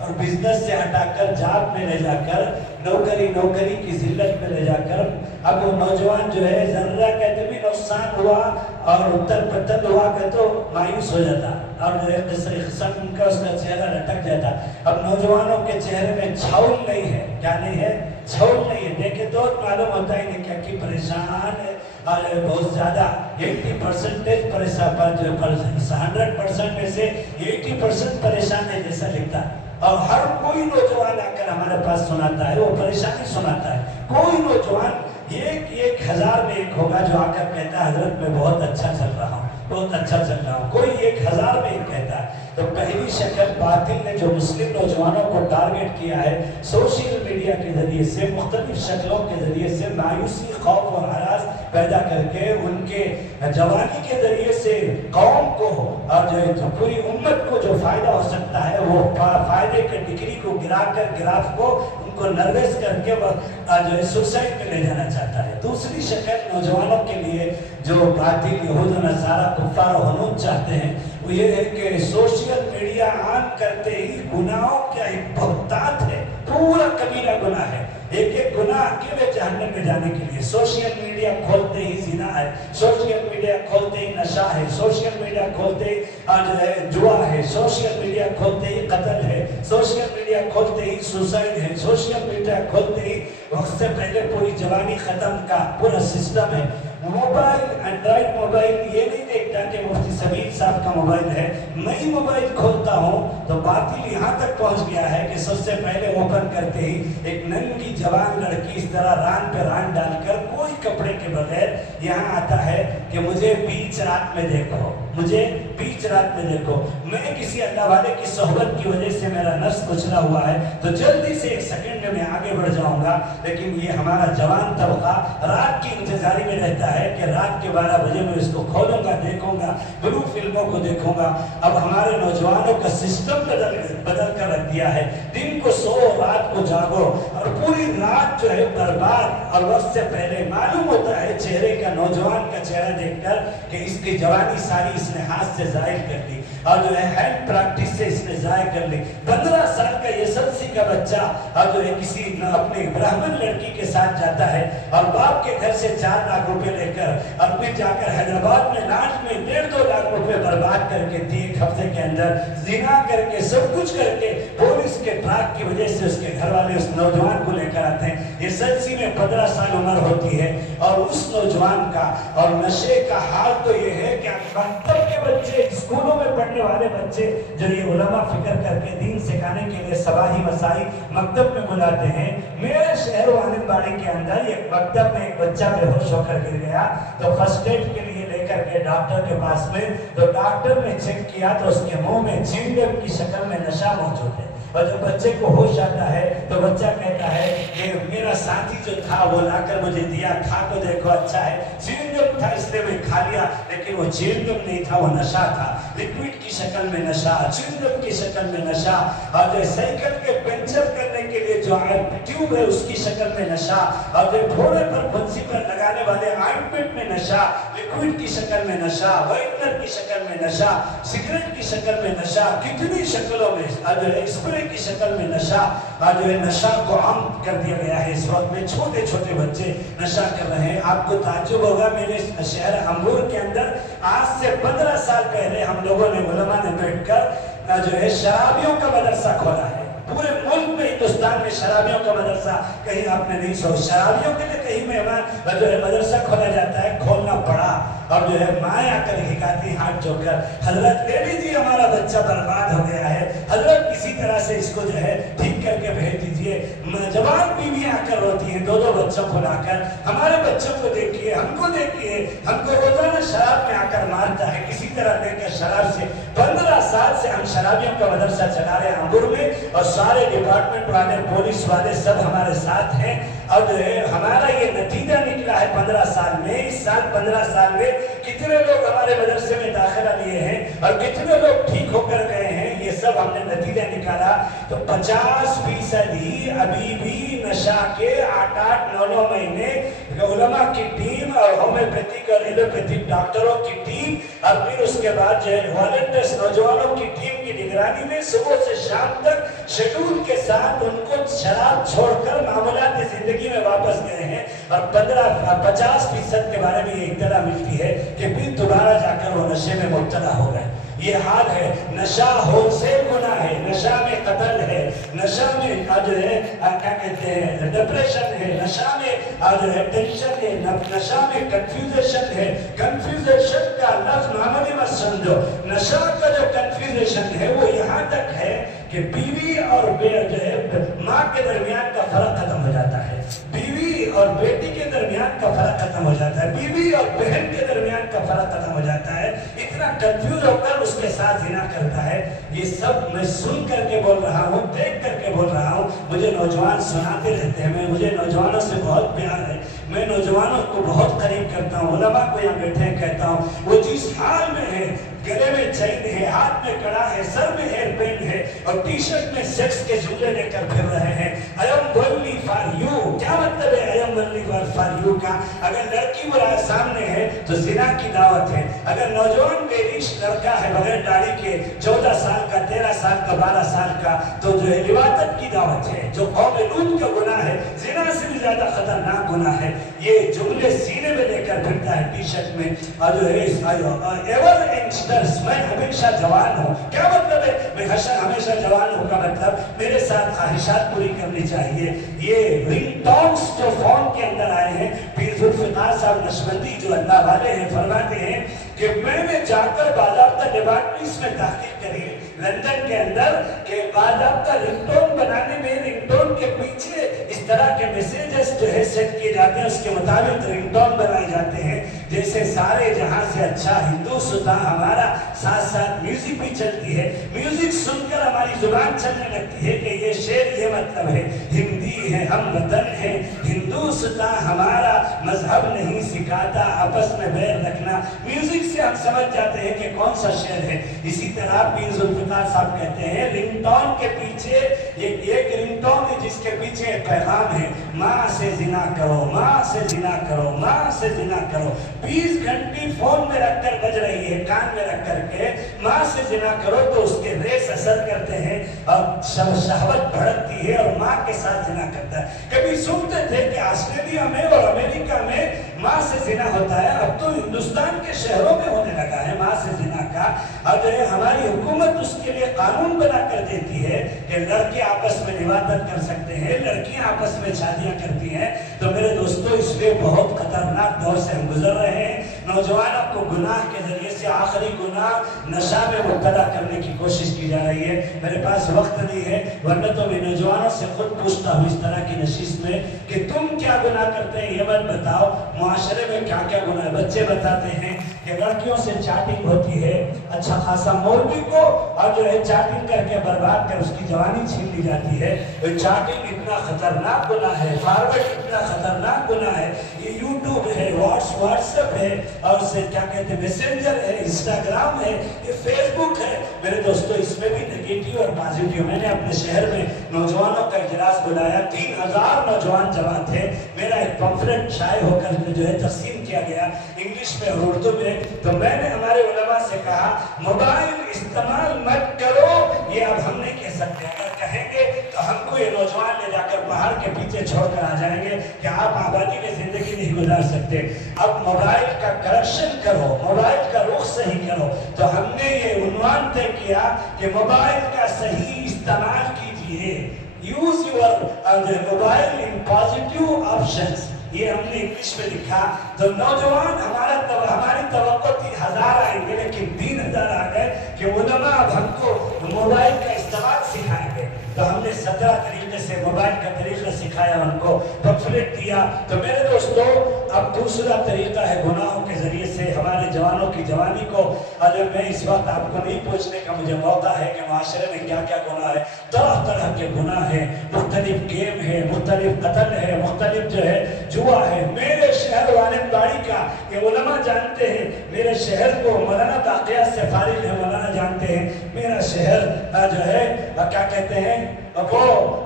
اور بزنس سے ہٹا کر جاب میں لے جا کر نوکری کی ذلت میں لے جا کر اب وہ نوجوان جو ہے ذرہ کہتے بھی نقصان ہوا اور اتل پتل ہوا کہ تو مایوس ہو جاتا اور جو ہے قسم کا اس کا چہرہ لٹک جاتا. اب نوجوانوں کے چہرے میں چھاؤل نہیں ہے. کیا نہیں ہے؟ چھاؤل نہیں ہے. دیکھے تو معلوم ہوتا ہی نہیں کیا کہ پریشان ہے اور بہت زیادہ 80% پریشان پر جو 100% میں سے 80% پریشان ہے جیسا لکھتا ہے. اور ہر کوئی نوجوان آ کر ہمارے پاس سناتا ہے, وہ پریشانی سناتا ہے. کوئی نوجوان 1000 میں ایک ہوگا جو آ کر کہتا ہے حضرت میں بہت اچھا چل رہا ہوں, بہت اچھا چل رہا ہوں. کوئی 1000 میں ایک کہتا ہے. تو پہلی شکل باطل نے جو مسلم نوجوانوں کو ٹارگٹ کیا ہے سوشل میڈیا کے ذریعے سے, مختلف شکلوں کے ذریعے سے مایوسی, خوف اور ہراس پیدا کر کے ان کے جوانی کے ذریعے سے قوم کو اور جو پوری امت کو جو فائدہ ہو سکتا ہے وہ فائدے کے ڈگری کو گرا کر گراف کو ان کو نروس کر کے جو ہے سوسائڈ میں لے جانا چاہتا ہے. دوسری شکل نوجوانوں کے لیے جو باطل یہود و نصارہ کفار و ہنود چاہتے ہیں وہ یہ ہے کہ سوشل میڈیا آن کرتے ہی گناہوں کا ایک بہتات ہے, پورا کبیرہ گناہ ہے. ایک گناہ اکیلے جہنم میں جانے کے لیے. سوشل میڈیا کھولتے ہی زنا ہے, سوشل میڈیا کھولتے ہی نشہ ہے, سوشل میڈیا کھولتے ہی جو ہے جوا ہے, سوشل میڈیا کھولتے ہی قتل ہے, سوشل میڈیا کھولتے ہی سوسائڈ ہے, سوشل میڈیا کھولتے ہی وقت سے پہلے پوری جوانی ختم کا پورا سسٹم ہے. موبائل, اینڈرائڈ موبائل یہ نہیں دیکھتا کہ مفتی سبیل صاحب کا موبائل ہے. میں ہی موبائل کھولتا ہوں تو باطل یہاں تک پہنچ گیا ہے کہ سب سے پہلے اوپن کرتے ہی ایک ننگی جوان لڑکی اس طرح ران پہ ران ڈال کر کوئی کپڑے کے بغیر یہاں آتا ہے کہ مجھے بیچ رات میں دیکھو, مجھے بیچ رات میں دیکھو. میں کسی اللہ والے کی صحبت کی وجہ سے میرا نفس کچلا ہوا ہے تو جلدی سے 1 سیکنڈ میں آگے بڑھ جاؤں گا. لیکن یہ ہمارا جوان طبقہ رات کی انتظاری میں رہتا ہے کہ رات کے 12 بجے میں اس کو کھولوں گا, دیکھوں گا, بلو فلموں کو دیکھوں گا. اب ہمارے نوجوانوں کا سسٹم بدل کر رکھ دیا ہے. دن کو سو, رات کو جاگو, اور پوری رات جو ہے برباد. اور وقت سے پہلے معلوم ہوتا ہے چہرے کا, نوجوان کا چہرہ دیکھ کر کہ اس کی جوانی ساری اس نے ہاتھ سے ظاہر کر دی اور جو ہے ہینڈ پریکٹس سے اس نے ظاہر کر لی. 15 سال کا یہ سلسی کا بچہ اور جو ہے کسی اپنے برہمن لڑکی کے ساتھ جاتا ہے اور باپ کے گھر سے 4 لاکھ روپے لے کر اور پھر جا کر حیدرآباد میں لانچ میں 1.5-2 لاکھ روپے برباد کر کے 1 ہفتے کے اندر زنا کر کے سب کچھ کر کے پولیس کے ٹراک کی وجہ سے اس کے گھر والے اس نوجوان کو لے کر آتے ہیں. یہ سلسی میں 15 سال عمر ہوتی ہے اور اس نوجوان کا اور نشے کا حال تو یہ ہے کہ مکتب کے بچے, اسکولوں میں پڑھنے والے بچے جو یہ علماء فکر کر کے دین سکھانے کے لیے صباحی مسائی مکتب میں بلاتے ہیں. میرے شہر وانند باڑی کے اندر ایک مکتب میں ایک بچہ بے ہوش ہو کر گر گیا تو فرسٹ ایڈ کے لیے لے کر کے ڈاکٹر کے پاس میں, تو ڈاکٹر نے چیک کیا تو اس کے منہ میں چیوینگ کی شکل میں نشہ موجود ہے. اور جب بچے کو ہوش آتا ہے تو بچہ کہتا ہے کہ میرا ساتھی جو تھا وہ لا کر مجھے دیا, کھا کو دیکھو اچھا ہے. چیوینگ تھا اس لیے میں کھا لیا, لیکن وہ چیوینگ نہیں تھا, وہ نشہ تھا. لکوڈ کی شکل میں نشہ, چیوینگ کی شکل میں نشہ, اور جو سائیکل کے پنچر کرنے کے لیے جو ٹیوب ہے اس کی شکل میں نشہ, اور جو گھوڑے پر پھنسی پر لگانے والے آئنٹمنٹ میں نشہ, لکوڈ کی شکل میں نشہ, وائٹنر کی شکل میں نشہ, سگریٹ کی شکل میں نشہ, کتنی شکلوں میں, اور جو اسپرے کی شکل میں نشہ, اور جو ہے نشہ کو عام کر دیا گیا ہے. اس وقت میں چھوٹے چھوٹے بچے نشہ کر رہے ہیں. آپ کو تعجب ہوگا, میرے شہر امبور کے اندر آج سے 15 سال پہلے ہم لوگوں نے, علماء نے بیٹھ کر جو ہے شرابیوں کا مدرسہ کھولا ہے. پورے ملک میں, ہندوستان میں شرابیوں کا مدرسہ کہیں آپ نے نہیں سوچا. شرابیوں کے لیے کہیں مہمان جو ہے مدرسہ کھولا جاتا ہے, کھولنا پڑا. اور جو ہے مائیں آ کر ہکاتی ہاتھ جو کر, حضرت لے لیجیے ہمارا بچہ برباد ہو گیا ہے, حضرت کسی طرح سے اس کو جو ہے ٹھیک کر کے بھیج دیجیے. جوان بیویاں آ کر روتی ہیں 2 بچوں کو لا کر, ہمارے بچوں کو دیکھیے, ہم کو دیکھیے, ہم کو روزانہ شراب میں آ کر مارتا ہے. کسی طرح لے کر شراب سے 15 سال سے ہم شرابیوں کا مدرسہ چلا رہے ہیں امبور میں, اور سارے ڈپارٹمنٹ والے, پولیس والے سب ہمارے ساتھ ہیں. اور جو ہے ہمارا یہ نتیجہ نکلا ہے 15 سال میں. اس سال 15 سال میں کتنے لوگ ہمارے مدرسے میں داخلہ لیے ہیں اور کتنے لوگ ٹھیک ہو کر گئے ہیں, یہ سب ہم نے نتیجہ نکالا. تو 50% ہی ابھی بھی نشہ کے 8-9 مہینے علماء کی ٹیم اور ہومیوپیتھک اور ایلوپیتھک ڈاکٹروں کی ٹیم, اور پھر اس کے بعد جو ہے والنٹرز نوجوانوں کی ٹیم کی نگرانی میں صبح سے شام تک شیڈول کے ساتھ ان کو شراب چھوڑ کر معاملات زندگی میں واپس گئے ہیں، اور 50% کے بارے میں یہ اطلاع ملتی ہے کہ پھر دوبارہ جا کر وہ نشے میں مبتلا ہو گئے۔ یہ حال ہے، نشہ ہول سیل گناہ ہے، نشہ میں قتل ہے، نشہ میں جو ہے کیا کہتے ہیں ڈپریشن ہے، نشہ میں جو ہے ٹینشن ہے، نشہ میں کنفیوزیشن ہے۔ کنفیوزیشن کا لفظ معمولی مت سمجھو، نشہ کا جو کنفیوزیشن ہے وہ یہاں تک ہے کہ بیوی اور جو ہے ماں کے درمیان کا فرق ختم ہو جاتا ہے، بیوی اور بیٹی کے درمیان کا فرق ختم ہو جاتا ہے، بیوی اور بہن کے درمیان کا فرق ختم ہو جاتا ہے، اتنا کنفیوز ہو کر اس کے ساتھ زنا کرتا ہے۔ یہ سب میں سن کر کے بول رہا ہوں، دیکھ کر کے بول رہا ہوں، مجھے نوجوان سناتے رہتے ہیں، مجھے نوجوانوں سے بہت پیار ہے، میں نوجوانوں کو بہت قریب کرتا ہوں، علماء کو یہاں بیٹھے ہیں کہتا ہوں وہ جس حال میں ہے، گلے میں چین ہے، ہاتھ میں کڑا ہے، سر میں ہیئر بینڈ ہے اور ٹی شرٹ میں سیکس کے جملے لے کر پھر رہے ہیں، I am only for you۔ کیا مطلب ہے I am only for you کا؟ اگر لڑکی برائے سامنے ہے تو زنا کی دعوت ہے، اگر نوجوان بیریش لڑکا ہے بغیر داڑھی کے 14 سال کا، 13 سال کا، 12 سال کا، تو جو ہے لواطت کی دعوت ہے، جو قوم لوط کا گناہ ہے، زنا سے بھی زیادہ خطرناک گناہ ہے۔ یہ جملے سینے میں لے کر پھرتا ہے ٹی شرٹ میں، اور جو ہے ایور ینگسٹرز، میں ہمیشہ جوان ہوں۔ کیا مطلب ہے میں ہمیشہ جوان ہوں کا مطلب میرے ساتھ خواہشات پوری کرنی چاہیے۔ یہ رنگ ٹونز جو فون کے اندر آئے ہیں، پیر ذوالفقار صاحب نشبندی جو اللہ والے ہیں فرماتے ہیں کہ میں نے جا کر باضابطہ لیبارٹریز میں تحقیق کری لندن کے اندر کہ باضابطہ رنگ ٹون بنانے میں رنگ ٹون کے پیچھے اس طرح کے میسیجز جو ہے سیٹ کیے جاتے ہیں، اس کے مطابق رنگ ٹون بنائے جاتے ہیں جیسے سارے جہاں سے اچھا ہندوستان ہمارا، ساتھ ساتھ میوزک بھی چلتی ہے، میوزک سن کر ہماری زبان چلنے لگتی ہے کہ یہ شعر یہ مطلب ہے، ہندی ہے ہم وطن ہے، ہندوستان ہمارا مذہب نہیں سکھاتا آپس میں بیر رکھنا۔ میوزک سے ہم سمجھ جاتے ہیں کہ کون سا شعر ہے۔ اسی طرح پیر ذوالفقار صاحب کہتے ہیں رنگ ٹون کے پیچھے ایک رنگ ٹون ہے جس کے پیچھے ایک پیغام ہے، ماں سے زنا کرو، ماں سے زنا کرو، ماں سے زنا کرو۔ 20 گھنٹے فون میں رکھ کر بج رہی ہے، کان میں رکھ کر کے ماں سے زنا کرو تو اس کے ریس اثر کرتے ہیں اور شہوت بھڑکتی ہے اور ماں کے ساتھ زنا کرتا ہے۔ کبھی سنتے تھے کہ آسٹریلیا میں اور امریکہ میں ماں سے زنا ہوتا ہے، اب تو ہندوستان کے شہروں میں ہونے لگا ہے ماں سے زنا کا، اور جو ہے ہماری حکومت اس کے لیے قانون بنا کر دیتی ہے کہ لڑکے آپس میں لواطت کر سکتے ہیں، لڑکیاں آپس میں شادیاں کرتی ہیں۔ تو میرے دوستو اس لیے بہت خطرناک دور سے ہم گزر رہے ہیں۔ نوجوانوں کو گناہ کے ذریعے سے آخری گناہ نشہ میں مبتلا کرنے کی کوشش کی جا رہی ہے۔ میرے پاس وقت نہیں ہے ورنہ تو میں نوجوانوں سے خود پوچھتا ہوں اس طرح کی نشست میں کہ تم کیا گناہ کرتے ہیں، یہ مت بتاؤ، معاشرے میں کیا کیا گناہ ہے۔ بچے بتاتے ہیں کہ لڑکیوں سے چیٹنگ ہوتی ہے، اچھا خاصا مولوی کو اور جو ہے چیٹنگ کر کے برباد کر اس کی جوانی چھین لی جاتی ہے۔ چیٹنگ اتنا خطرناک گناہ ہے، فارورڈ اتنا خطرناک گناہ ہے، یہ یوٹیوب ہے، واٹس ایپ ہے، اور سے کیا کہتے ہیں میسنجر ہے، انسٹاگرام ہے، یہ فیس بک ہے۔ میرے دوستو اس میں بھی نگیٹیو اور پازیٹیو۔ میں نے اپنے شہر میں نوجوانوں کا اجلاس بلایا، 3000 نوجوان جمع تھے۔ میرا ایک پمفلٹ شائع ہو کر جو ہے تقسیم کیا گیا انگلش میں اور اردو میں۔ تو میں نے ہمارے علماء سے کہا موبائل استعمال مت کرو، یہ اب ہم نہیں کہہ سکتے، اگر کہیں گے تو ہم کو یہ نوجوان لے جا کر پہاڑ کے پیچھے چھوڑ کر آ جائیں گے کہ آپ آبادی میں زندگی نہیں گزار سکتے۔ اب موبائل کا کریکشن کرو، موبائل کا رخ صحیح کرو۔ تو ہم نے یہ عنوان طے کیا کہ موبائل کا صحیح استعمال کیجیے، use your mobile in positive options, یہ ہم نے انگلش میں لکھا۔ تو نوجوان ہماری توقع 3000 آئیں گے لیکن 3000 آ گئے کہ علماء اب ہم کو موبائل کا استعمال سکھائیں گے۔ تو ہم نے 17 طریقے سے موبائل کا طریقہ سکھایا، ان کو پمفلٹ دیا۔ تو میرے دوستو اب دوسرا طریقہ ہے گناہوں کے ذریعے سے ہمارے جوانوں کی جوانی کو، اگر میں اس وقت آپ کو نہیں پوچھنے کا مجھے موقع ہے کہ معاشرے میں کیا کیا گناہ ہے، طرح طرح کے گناہ ہیں، مختلف گیم ہے، مختلف قتل ہے، مختلف جو ہے جوا ہے۔ میرے شہر والے داڑھی کے کا کہ علماء جانتے ہیں میرے شہر کو، مولانا باقیات سے فارغ ہے، مولانا جانتے ہیں میرا شہر جو ہے کیا کہتے ہیں وہ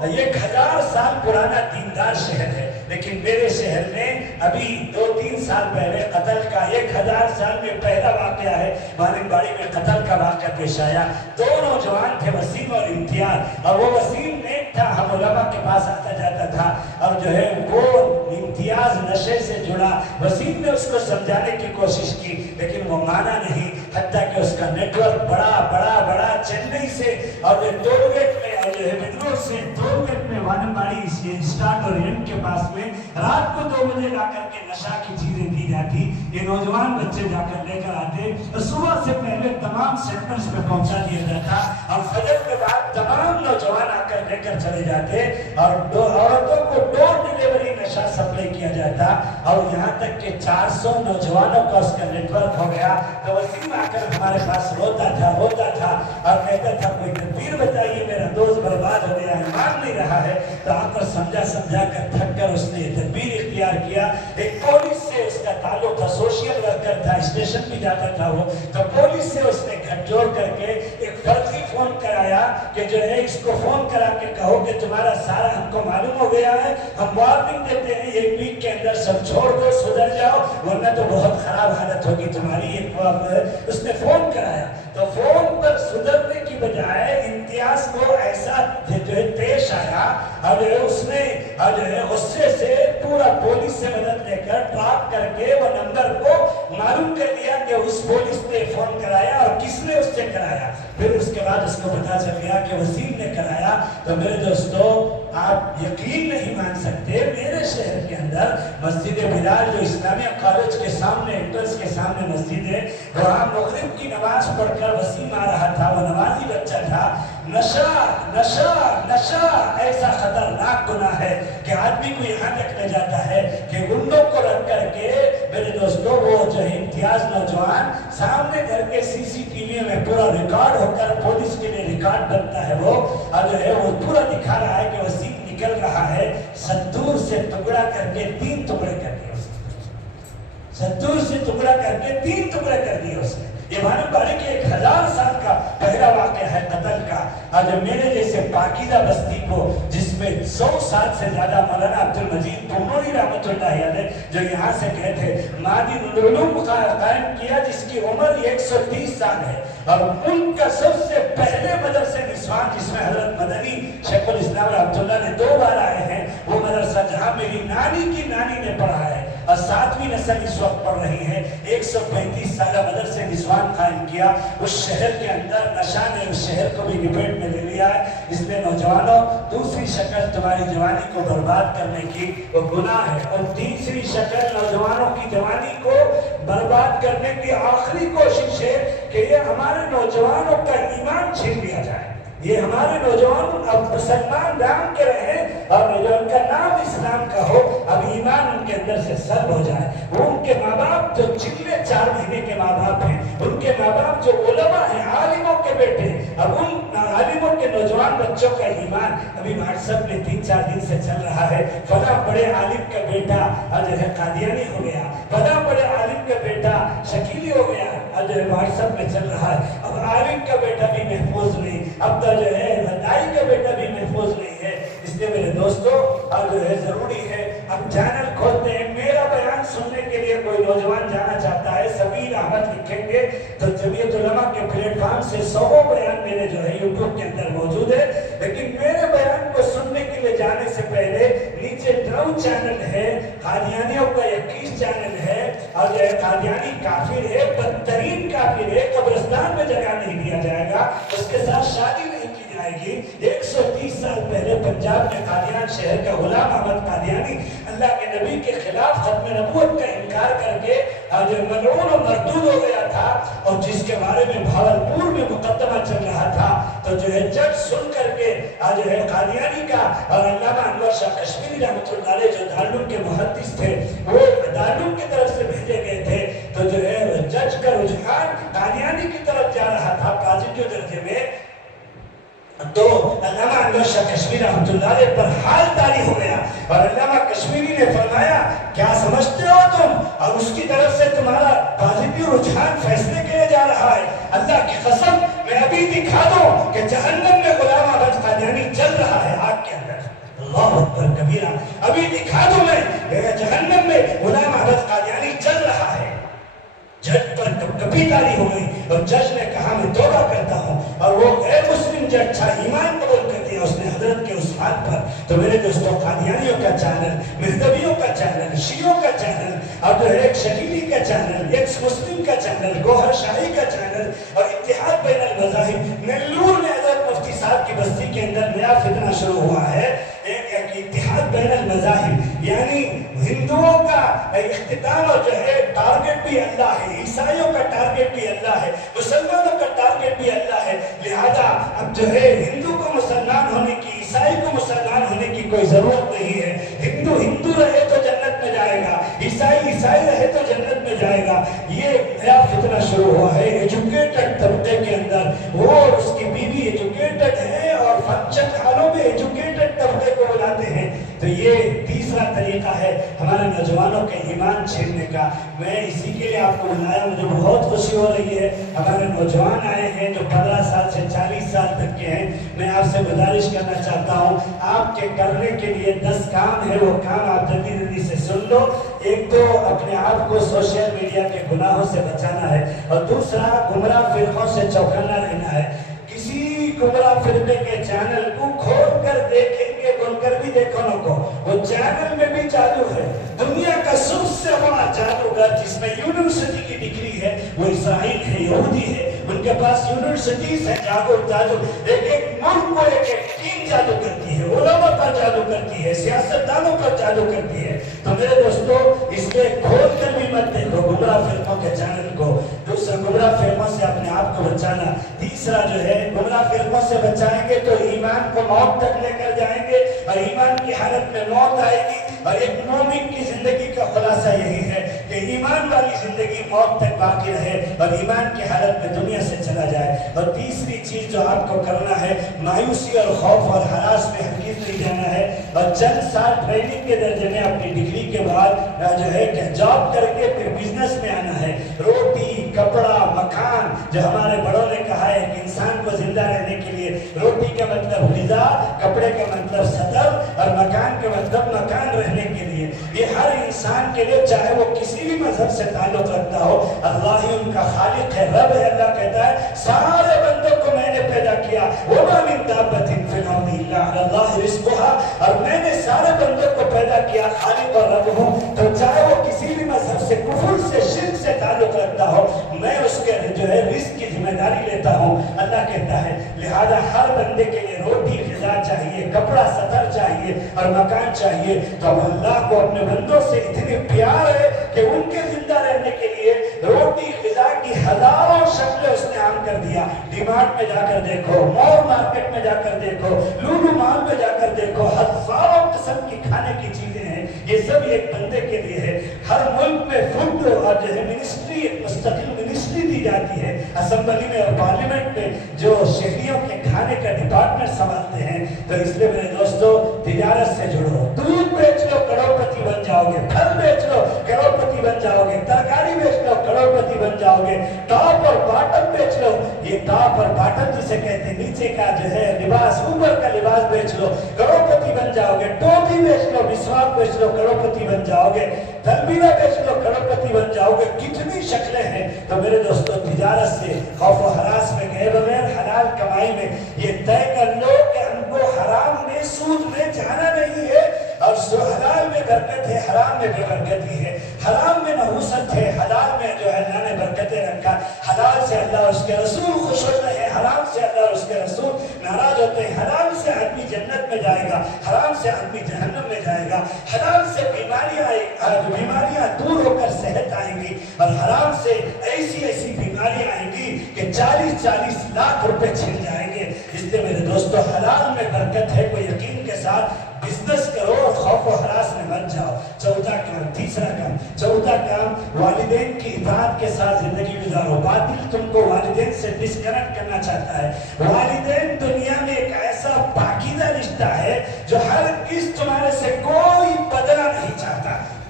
1000 سال پرانا دیندار شہر ہے، لیکن میرے شہر میں ابھی 2-3 سال پہلے قتل کا 1000 سال میں پہلا واقعہ ہے، مالک باڑی میں قتل کا واقعہ پیش آیا۔ 2 نوجوان تھے، وسیم اور امتیاز، اور وہ وسیم نیک تھا، ہم علماء کے پاس آتا جاتا تھا، اور جو ہے وہ امتیاز نشے سے جڑا۔ وسیم نے اس کو سمجھانے کی کوشش کی لیکن وہ مانا نہیں، حتیٰ کہ اس کا نیٹ ورک بڑا چنئی سے اور ٹولگیٹ میں اور جو ہے بنگلور سے ٹولگیٹ میں وانمباڑی اسٹارٹ اور اینڈ کے پاس میں رات کو 2 بجے لا کر کے نشہ کی چیزیں دی جاتی، یہ نوجوان بچے جا کر لے کر آتے، صبح سے پہلے تمام سینٹرز پہ پہنچا دیا جاتا اور فجر کے بعد تمام نوجوان آ کر لے کر چلے جاتے اور عورتوں کو ڈور ڈیلیوری نشہ سپلائی کیا جاتا، اور یہاں تک کہ 400 نوجوانوں کا اس کا نیٹ ورک ہو گیا۔ تو وسیم آ کر ہمارے پاس روتا تھا اور کہتا تھا کوئی تدبیر بتائیے، میرا دوست برباد ہو گیا ہے، مان نہیں رہا ہے۔ تو آ کر سمجھا کر تھک کر اس نے یہ تدبیر اختیار کیا، ایک پولیس سے اس کا تعلق تھا، سوشل ورکر تھا، اسٹیشن بھی جاتا تھا وہ، تو پولیس سے اس نے گھٹ جوڑ کر کے ایک فرضی فون کرایا کہ جو ہے اس کو فون کرا کے کہو کہ تمہارا سارا ہم کو معلوم ہو گیا ہے، ہم وارننگ دیتے ہیں 1 ویک کے اندر سب چھوڑ دو، سدھر جاؤ ورنہ تو بہت خراب حالت ہوگی تمہاری۔ اس نے فون کرایا تو فون پر سدھرنے کی بجائے امتیاز کو ایسا جو ہے پیش آیا اور اس نے جو ہے غصے سے پورا پولیس سے مدد لے کر ٹراک کر کے وہ نمبر کو معلوم کر دیا کہ اس پولیس نے فون کرایا اور کس نے اس سے کرایا۔ پھر اس کے بعد اس کو پتا چل گیا کہ وسیم نے کرایا۔ تو میرے دوستو آپ یقین نہیں مان سکتے، میرے شہر کے اندر مسجد بلال جو اسلامیہ کالج کے سامنے انٹرس کے سامنے مسجد ہے، وہاں مغرب کی نماز پڑھ کر وسیم آ رہا تھا، وہ نمازی بچہ تھا۔ نشہ ایسا خطرناک گناہ ہے کہ آدمی کو یہاں تک لے جاتا ہے کہ گنڈوں کو رکھ کر کے میرے دوستو وہ جو امتیاز نوجوان سامنے گھر کے CCTV میں پورا ریکارڈ ہو کر پولیس کے لیے ریکارڈ بنتا ہے، وہ اور جو ہے وہ پورا دکھا رہا ہے کہ وسیم نکل رہا ہے، ستور سے ٹکڑا کر کے 3 ٹکڑے کر دیے اس نے، ستور سے ٹکڑا کر کے 3 ٹکڑے کر دیے اس نے۔ یہ وانمباڑی کے 1000 سال کا پہلا واقعہ ہے قتل کا، اور جب میرے جیسے پاکیزہ بستی کو جس میں 100 سال سے زیادہ مولانا عبدالمجید پورنوری رحمۃ اللہ علیہ جو یہاں سے گئے تھے، مادی العلوم قائم کیا جس کی عمر 130 سال ہے، اور ان کا سب سے پہلے مدرسے نسوان جس میں حضرت مدنی شیخ الاسلام رحمۃ اللہ نے 2 بار آئے ہیں، وہ مدرسہ جہاں میری نانی کی نانی نے پڑھا ہے اور 7ویں نسل اس وقت پڑھ رہی ہے، 135 سالہ مدرسے نسوان قائم کیا۔ اس شہر کے اندر نشہ نے اس شہر کو بھی لپیٹ میں لے لیا ہے۔ اس لیے نوجوانوں، دوسری شکل تمہاری جوانی کو برباد کرنے کی وہ گناہ ہے، اور تیسری شکل نوجوانوں کی جوانی کو برباد کرنے کی آخری کوشش ہے کہ یہ ہمارے نوجوانوں کا ایمان چھین لیا جائے، یہ ہمارے نوجوان اب مسلمان نام کے رہے اور ان کا نام اسلام کا ہو، اب ایمان ان کے اندر سے سلب ہو جائے۔ وہ ان کے ماں باپ جو چلے 4 مہینے کے ماں باپ ہیں، ان کے ماں باپ جو علماء ہیں، عالموں کے بیٹے، اب ان عالموں کے نوجوان بچوں کا ایمان ابھی واٹس ایپ میں 3-4 دن سے چل رہا ہے، فلاں بڑے عالم کا بیٹا جو ہے قادیانی ہو گیا، فلاں بڑے عالم کا بیٹا شکیلی ہو گیا، جو ہے واٹس ایپ میں چل رہا ہے۔ اب عالم کا بیٹا بھی محفوظ نہیں، اب تو جو ہے دائی کا بیٹا بھی محفوظ نہیں ہے۔ اس لیے میرے دوستو اب جو ہے ضروری ہے اب چینل کھولتے ہیں، میرا بیان سننے کے لیے کوئی نوجوان جانا چاہتا ہے، سبیل احمد لکھیں گے تو جمعیت علماء کے پلیٹ فارم سے 100 بیان میرے جو ہے یوٹیوب کے اندر موجود ہے، لیکن میرے بیان کو سننے کے لیے جانے سے پہلے نیچے ڈرو چینل ہے، قادیانیوں کا 21 چینل ہے، اور جو ہے قادیانی کافر ہے، بدترین کافر ہے، قبرستان میں جگہ نہیں دیا جائے گا، اس کے ساتھ شادی نہیں کی جائے گی۔ 130 سال پہلے پنجاب میں قادیان شہر کا غلام احمد قادیانی اللہ کے نبی کے خلاف ختم نبوت کا انکار کر کے جو ملعون و مردود ہو گیا تھا، اور جس کے بارے میں بھاولپور میں مقدمہ چل رہا تھا، تو جو ہے جج سن کر کے جو ہے قادیانی کا اور علامہ انور شاہ کشمیری رحمۃ اللہ علیہ جو دارالعلوم کے محدث تھے، وہ دارالعلوم کی طرف سے بھیجے گئے تھے، تو جو ہے جج کا رجحان قادیانی کی طرف جا رہا تھا پازیٹیو درجے میں، تو علامہ انور شاہ کشمیری رحمۃ اللہ علیہ پر حال تاری ہو گیا، اور علامہ کشمیری نے فرمایا کیا سمجھتے ہو تم اور اس کی طرف سے تمہارا پازیٹیو رجحان فیصلے کے لیے جا رہا ہے، اللہ کی قسم میں ابھی دکھا دوں کہ جہنم میں غلام احمد قادیانی چل رہا ہے آگ کے اندر، اللہ اکبر کبیرہ، ابھی دکھا دوں میں کہ جہنم میں غلام احمد قادیانی چل رہا ہے۔ جج پر کبھی تاری ہو گئی اور جج نے کہا میں توبہ کرتا ہوں، اور وہ غیر مسلم جج تھا، ایمان قبول کر دیا اس نے حضرت کے اس بات پر۔ تو میرے دوستوں، قادیانیوں کا چینل، مہدویوں کا چینل، شیعوں کا چینل، اور جو ہے ایک شکیلی کا چینل، ایک مسلم کا چینل، گوہر شاہی کا چینل، اور اتحاد بین المذاہب، نیلور میں حضرت مفتی صاحب کی بستی کے اندر نیا فتنہ شروع ہوا ہے، ایک اتحاد بین المذاہب، یعنی ہندوؤں کا اختتام اور جو ہے ٹارگٹ بھی اللہ ہے، عیسائیوں کا ٹارگٹ بھی اللہ ہے، مسلمانوں کا ٹارگٹ بھی اللہ ہے، لہذا اب جو ہے ہندو کو مسلمان ہونے کی، عیسائی کو مسلمان ہونے کی کوئی ضرورت نہیں ہے، ہندو ہندو رہے تو جنت میں جائے گا، عیسائی عیسائی رہے تو جنت میں جائے گا۔ یہ نیا فتنہ شروع ہوا ہے ایجوکیٹڈ طبقے کے اندر، وہ اور اس کی بیوی ایجوکیٹڈ ہے اور فنکشن حالوں میں ایجوکیٹڈ طبقے کو بلاتے ہیں۔ تو یہ تیسرا طریقہ ہے ہمارے نوجوانوں کے ایمان چھیننے کا۔ میں اسی کے لیے آپ کو بلایا، مجھے بہت خوشی ہو رہی ہے، ہمارے نوجوان آئے ہیں جو 15 سال سے 40 سال تک کے ہیں۔ میں آپ سے گزارش کرنا چاہتا ہوں، آپ کے کرنے کے لیے 10 کام ہے، وہ کام آپ جلدی جلدی سے سن لو۔ ایک تو اپنے آپ کو سوشل میڈیا کے گناہوں سے بچانا ہے، اور دوسرا گمراہ فرقوں سے چوکنا رہنا ہے۔ کسی گمراہ فرقے کے چینل کو کھول کر دیکھیں گے، کھول کر بھی دیکھو نہ کو، وہ چینل میں بھی جادو ہے۔ دنیا کا سب سے بڑا جادوگر جس میں یونیورسٹی کی ڈگری ہے وہ اسرائیل ہے، یہودی ہے، ان کے پاس یونیورسٹیز ہیں، جادو ایک ملک کو ایک ٹیم جادو کرتی ہے، علماء پر جادو کرتی ہے، سیاستدانوں پر جادو کرتی ہے۔ تو میرے دوستو، اس میں کھول کر بھی مت دیکھو گمراہ فرقوں کے چینل کو۔ دوسرا، گمراہ فرقوں سے اپنے آپ کو بچانا۔ تیسرا جو ہے، گمراہ فرقوں سے بچائیں گے تو ایمان کو موت تک لے کر جائیں گے، اور ایمان کی حالت میں موت آئے گی۔ اور ایک مومن کی زندگی کا خلاصہ یہی ہے کہ ایمان والی زندگی موت تک باقی رہے اور ایمان کی حالت میں دنیا سے چلا جائے۔ اور تیسری چیز جو آپ کو کرنا ہے، مایوسی اور خوف اور ہراس میں ہرگز نہیں جانا ہے، اور چند سال ٹریننگ کے درجے میں اپنی ڈگری کے بعد جو ہے کہ جاب کر کے پھر بزنس میں آنا ہے۔ روٹی، کپڑا، مکان، جو ہمارے بڑوں نے کہا ہے کہ انسان کو زندہ رہنے کے لیے روٹی کا مطلب غذا، کپڑے کا مطلب سطر، اور مکان کا مطلب مکان رہنے کے لیے۔ یہ ہر انسان کے لیے، چاہے وہ کسی بھی مذہب سے تعلق رکھتا ہو، اللہ ہی ان کا خالق ہے، رب ہے۔ اللہ کہتا ہے سارے بندوں کو میں نے پیدا کیا، وَمَا مِن دَابَّةٍ فِي الْأَرْضِ إِلَّا عَلَى اللَّهِ رِزْقُهَا، اور میں نے سارے بندوں کو پیدا کیا، خالق اور رب ہوں۔ تو چاہے وہ کسی بھی مذہب سے، کفر سے، شرک سے تعلق رکھتا ہو، میں اس کے جو ہے رزق کی ذمہ داری لیتا ہوں۔ اللہ کہتا ہے لہذا ہر بندے کے لیے روٹی، غذا چاہیے، کپڑا سطر چاہیے اور مکان چاہیے۔ تو اب اللہ کو اپنے بندوں سے اتنی پیار ہے کہ ان کے زندہ رہنے کے لیے روٹی، غذا کی ہزاروں شکلیں اس نے عام کر دیا۔ ڈی مارٹ میں جا کر دیکھو، مال مارکیٹ میں جا کر دیکھو، لولو مال میں جا کر دیکھو، ہزاروں قسم کی کھانے کی چیزیں ہیں، یہ سب ایک بندے کے لیے ہے۔ ہر ملک میں فوڈ اور جو ہے منسٹری، مستقل منسٹری دی جاتی ہے، اسمبلی میں اور پارلیمنٹ میں جو شہریوں کے کھانے کا ڈپارٹمنٹ سنبھالتے ہیں۔ تو اس لیے میرے دوستو، تجارت سے جڑو، دودھ بیچ لو کروڑپتی بن جاؤ گے، پھل بیچ لو کروڑپتی بن جاؤ گے، ترکاری بیچ لو کروڑپتی بن جاؤ گے، ٹاپ اور باٹم بیچ لو، یہ ٹاپ اور باٹم جسے کہتے ہیں، نیچے کا جو ہے لباس، اوپر کا لباس بیچ لو کروڑپتی بن جاؤ گے، ٹوپی بیچ لو، مسواک بیچ لو کروڑپتی بن جاؤ گے، تلبیرہ بیچ لو کروڑپتی بن جاؤ گے۔ کتنی شکلیں ہیں۔ تو میرے دوستو، تجارت سے، خوف و ہراس میں گئے بغیر حلال کمائی میں یہ طے کر لو کہ ہم کو حرام میں، سود میں جانا نہیں ہے، اور حلال میں برکت ہے، حرام میں بے برکتی ہے۔ حرام میں نحوست ہے، حلال میں جو ہے اللہ نے برکتیں رکھا۔ حلال سے اللہ اور اس کے رسول خوش ہوتے ہیں، حرام سے اللہ اور اس کے رسول ناراض ہوتے ہیں۔ حلال سے آدمی جنت میں جائے گا، حرام سے آدمی جہنم میں جائے گا۔ حلال سے بیماریاں دور ہو کر صحت آئیں گی، اور حرام سے ایسی ایسی بیماریاں آئیں گی کہ 40-40 لاکھ روپے چھن جائیں گے۔ اس لیے میرے دوستو، حلال میں برکت ہے، کوئی یقین کے ساتھ بزنس کرو اور خوف و ہراس میں مت جاؤ۔ چوتھا کام، والدین کی اطاعت کے ساتھ زندگی گزارو۔ باطل تم کو والدین سے ڈسکنیکٹ کرنا چاہتا ہے۔ والدین دنیا میں ایک ایسا پاکیزہ رشتہ ہے جو ہر کس تمہارے سے کوئی بدلہ نہیں چاہتا،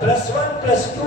+1 +2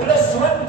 +1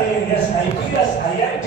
IAS IPS IIT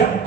MP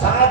7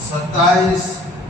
27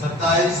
27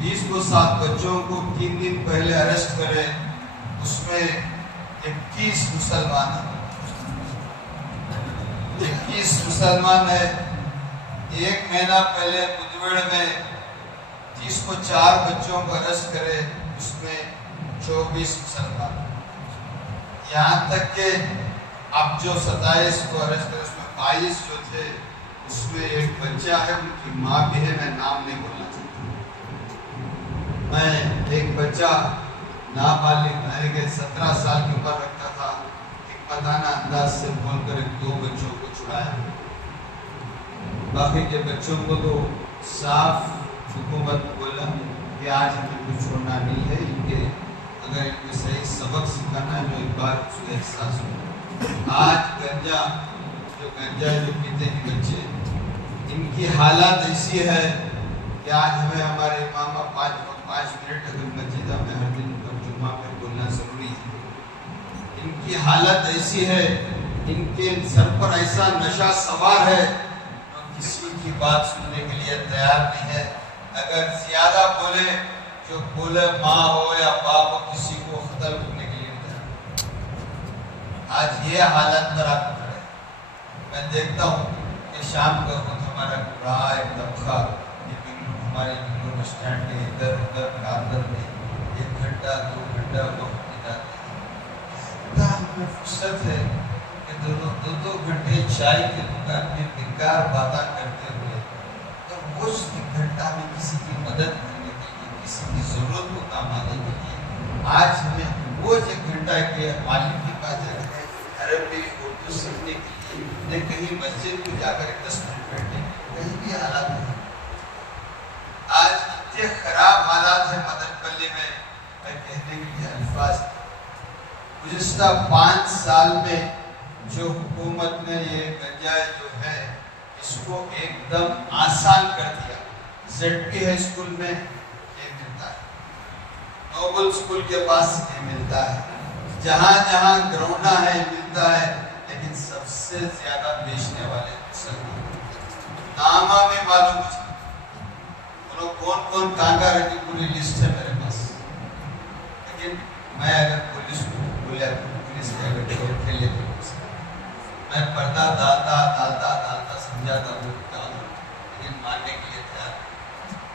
20 کو 7 بچوں کو 3 دن پہلے اریسٹ کرے، اس میں 21 مسلمان ہیں، 21 مسلمان ہے۔ 1 مہینہ پہلے بدوڑ میں 30 کو 4 بچوں کو اریسٹ کرے، اس میں 24 مسلمان۔ یہاں تک کہ اب جو 27 کو اریسٹ کرے اس میں 22 جو تھے، اس میں ایک بچہ ہے، ان کی ماں بھی ہے، میں نام نہیں بولنا چاہتا۔ میں ایک بچہ نابالغ یعنی کہ 17 سال کی عمر رکھتا تھا، حکمتانہ انداز سے بول کر 2 بچوں کو چھڑایا۔ باقی کے بچوں کو تو صاف حکومت بولا کہ آج ہمیں کچھ چھوڑنا نہیں ہے، ان کے اگر ان کو صحیح سبق سکھانا ہے جو ایک بار اس کو احساس ہو۔ آج گنجا جو پیتے ہیں بچے، ان کی حالت ایسی ہے کہ آج ہمیں ہمارے امامہ 5 منٹ اگر مسجدہ میں ہر دن جمعہ میں بولنا ضروری ہے۔ ان کی حالت ایسی ہے، ان کے سر پر ایسا نشہ سوار ہے، کسی کی بات سننے کے لیے تیار نہیں ہے۔ اگر زیادہ بولے، جو بولے ماں ہو یا باپ ہو، کسی کو قتل کرنے کے لیے تیار۔ آج یہ حالت پر آپ کھڑے۔ میں دیکھتا ہوں کہ شام کا وقت ہمارا رہا ایک طبقہ ہمارے بنگلور بس اسٹینڈ کے ادھر ادھر کارنر میں 1 گھنٹہ 2 گھنٹہ وقت بتاتے ہیں۔ ہمیں فرصت ہے کہ 2 گھنٹے چائے کی دکان میں بیکار باتیں کرتے ہوئے تو اس 1 گھنٹہ میں کسی کی مدد کرنے کے لیے، کسی کی ضرورت کو کام آنے کے لیے آج ہمیں وہ 1 گھنٹہ کے معلم کے پاس جا کر عربی اردو سیکھنے کے لیے کہیں مسجد کو جا کر 10 منٹ بیٹھے، کہیں بھی حالات نہیں۔ آج اتنے خراب حالات ہیں مدن پلی میں کہنے کے لیے الفاظ۔ گزشتہ 5 سال میں جو حکومت نے یہ گنجا جو ہے اس کو ایک دم آسان کر دیا۔ ZP ہے اسکول میں یہ ملتا ہے، نوبل اسکول کے پاس یہ ملتا ہے، جہاں جہاں گرونا ہے ملتا ہے، لیکن سب سے زیادہ بیچنے والے مسلمان نامہ میں معلوم ہو انہوں کون کون کانگا رہی پوری لسٹ ہے میرے پاس۔ لیکن میں اگر پولیس کو بولیا پولیس کے اگر ڈھول کھیلے تو میں پردہ ڈالتا سمجھاتا ہوں لیکن ماننے کے لیے تیار۔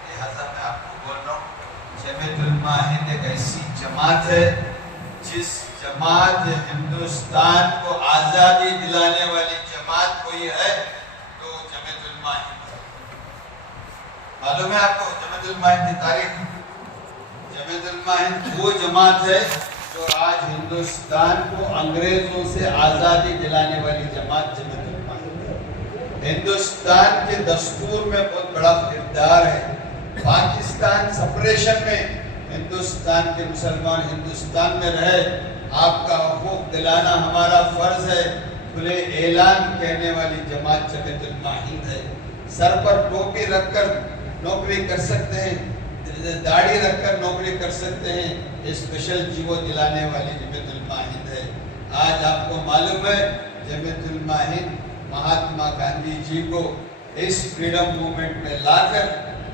لہٰذا میں آپ کو بول رہا ہوں جمیعت علماء ہند ایک ایسی جماعت ہے جس جماعت ہندوستان کو آزادی دلانے والی جماعت کوئی ہے تو جمیعت علماء ہند ہے۔ معلوم ہے آپ کو جمیعت علماء ہند کی تاریخ؟ جمیعت علماء ہند وہ جماعت ہے جو آج ہندوستان کو انگریزوں سے آزادی دلانے والی جماعت جمیعت علماء ہند ہے۔ ہندوستان کے دستور میں بہت بڑا کردار ہے۔ پاکستان سپریشن میں ہندوستان کے مسلمان ہندوستان میں رہے، آپ کا حقوق دلانا ہمارا فرض ہے، کھلے اعلان کہنے والی جماعت جمیعت علماء ہند ہے۔ سر پر ٹوپی رکھ کر نوکری کر سکتے ہیں، داڑھی رکھ کر نوکری کر سکتے ہیں، اسپیشل جیو دلانے والی جمیعت علماء ہند ہے۔ آج آپ کو معلوم ہے جمیعت علماء ہند مہاتما گاندھی جی کو اس فریڈم موومنٹ میں لا کر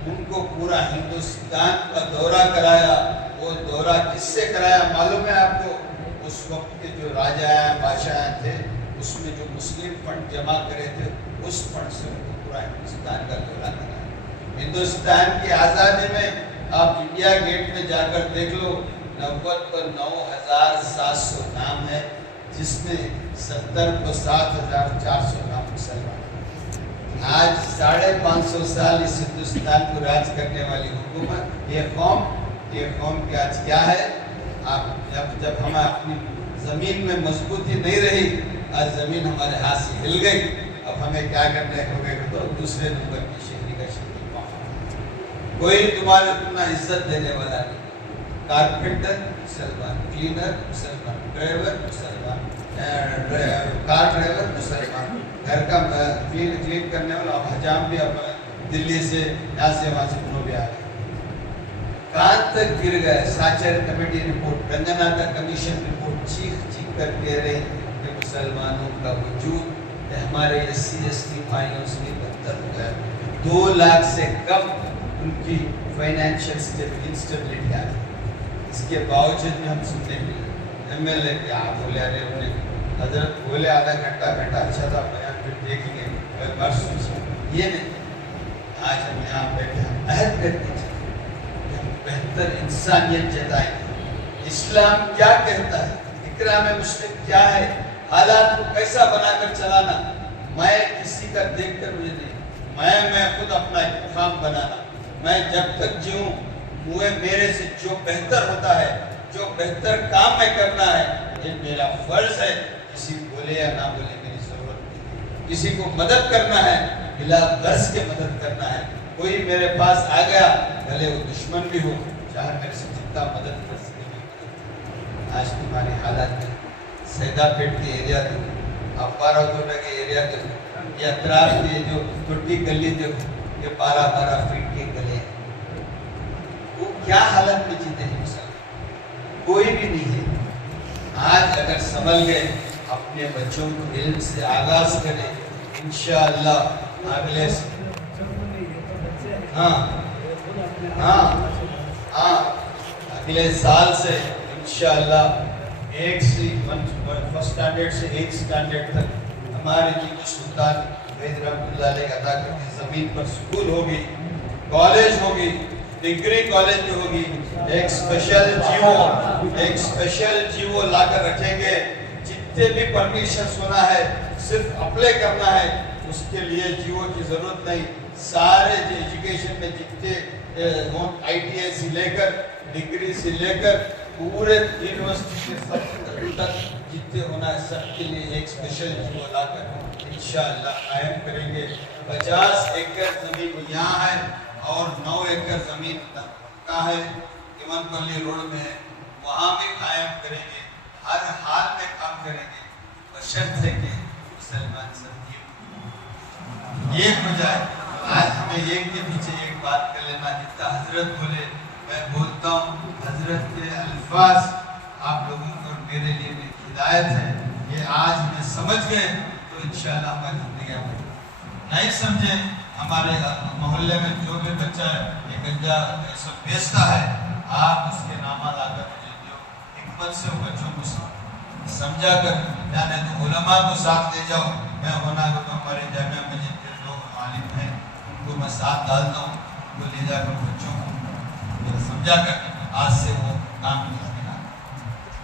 ان کو پورا ہندوستان کا دورہ کرایا۔ وہ دورہ کس سے کرایا معلوم ہے آپ کو؟ اس وقت کے جو راجہ بادشاہ تھے اس میں جو مسلم فنڈ جمع کرے تھے اس فنڈ سے ان کو پورا ہندوستان کا دورہ کرایا۔ ہندوستان کی آزادی میں آپ انڈیا گیٹ میں جا کر دیکھ لو، 90 پر 9,700 نام ہے، جس میں 70 کو 7,400 نام مسلمان۔ آج 550 سال اس ہندوستان کو راج کرنے والی حکومت، یہ قوم کی آج کیا ہے؟ آپ جب ہمیں اپنی زمین میں مضبوطی نہیں رہی، آج زمین ہمارے ہاتھ سے ہل گئی، اب ہمیں کیا کرنے ہوگا تو دوسرے نمبر کی شہری کا شہری قوم، کوئی تمہیں عزت دینے والا نہیں۔ کارپینٹر مسلمان، کلینر مسلمان، ڈرائیور مسلمان، کار ڈرائیور مسلمان، گھر کا کلین کرنے والا حجام بھی اب دلی سے یہاں سے وہاں سے انہوں بھی آ گئے۔ کہاں تک گر گئے؟ ساچر کمیٹی رپورٹ، رنگناتا کمیشن رپورٹ چیخ کر کہہ رہے کہ مسلمانوں کا وجود ہمارے SC ST بھائیوں سے بدتر ہو گیا۔ 2 لاکھ سے کم ان کی فائنینشیل انسٹیبلٹی آ گئی. اس کے باوجود بھی ہم سننے ملے ایم ایل اے کیا بولے, ارے انہیں حضرت بولے آدھا گھنٹہ اچھا تھا بیان, پھر دیکھیں گے ایک بار سن. یہ نہیں, آج ہم یہاں بیٹھے عہد کرتے چلے ہم بہتر انسانیت جتائیں. اسلام کیا کہتا ہے, اکرام مسلم کیا ہے, حالات کو کیسا بنا کر چلانا. میں کسی کا دیکھ کر مجھے نہیں, میں خود اپنا انتخاب بنانا. میں جب تک جیوں میرے سے جو بہتر ہوتا ہے, جو بہتر کام میں کرنا ہے, یہ میرا فرض ہے. کسی بولے یا نہ بولے میری ضرورت نہیں. کسی کو مدد کرنا ہے بلا غرض کے مدد کرنا ہے. کوئی میرے پاس آ گیا بھلے وہ دشمن بھی ہو, چاہے میرے سے جتنا مدد کر سکے. آج تمہاری حالات میں سیدہ پیٹ کے ایریا دیکھو, اپارا گوٹا کے ایریا دیکھو, یہ اطراف کے جو ٹوٹی گلی دیکھو, یہ 12 فیٹ کے گلے ہیں. وہ کیا حالت میں جیتے ہیں مسلمان؟ کوئی بھی نہیں ہے. آج اگر سنبھل گئے, اپنے بچوں کو علم سے آغاز کریں, انشاءاللہ اگلے اگلے سال سے انشاءاللہ فرسٹ اسٹینڈرڈ سے 8 اسٹینڈرڈ تک ہمارے ٹیپو سلطان وحید رحمۃ اللہ علیہ عطا کرتے زمین پر سکول ہوگی, کالج ہوگی, ڈگری کالج بھی ہوگی. ایک اسپیشل جیو لا کر رکھیں گے. جتنے بھی پرمیشن ہونا ہے صرف اپلائی کرنا ہے, اس کے لیے جیو کی ضرورت نہیں. سارے جو ایجوکیشن میں جتنے آئی ٹی آئی سے لے کر ڈگری سے لے کر پورے یونیورسٹی کے سب تک جتنے ہونا ہے سب کے لیے ایک اسپیشل جیو لا کر انشاءاللہ قائم کریں گے. 50 ایکڑ زمین یہاں ہے اور 9 ایکڑ زمین کا ہے ایمن پلی روڈ میں ہے, وہاں بھی قائم کریں گے. ہر حال میں کام کریں گے, بشرط ہے کہ مسلمان سب ایک ہو جائے. آج ہمیں ایک کے پیچھے ایک بات کر لینا. جتنا حضرت بولے میں بولتا ہوں, حضرت کے الفاظ آپ لوگوں کو اور میرے لیے ہدایت ہے. یہ آج ہمیں سمجھ گئے تو انشاءاللہ ہماری زندگی میں نہیں سمجھے. ہمارے محلے میں جو بھی بچہ یہ گنجا سب بیچتا ہے, آپ اس کے نامہ لا کر مجھے دیو. حکمت سے وہ بچوں کو سمجھا کر, یعنی تو علماء کو ساتھ لے جاؤ. میں ہونا کہ تو ہمارے جامعہ مسجد کے 2 عالم ہیں, ان کو میں ساتھ ڈالتا ہوں, ان کو لے جا کر بچوں کو سمجھا کر آج سے وہ کام کرنا.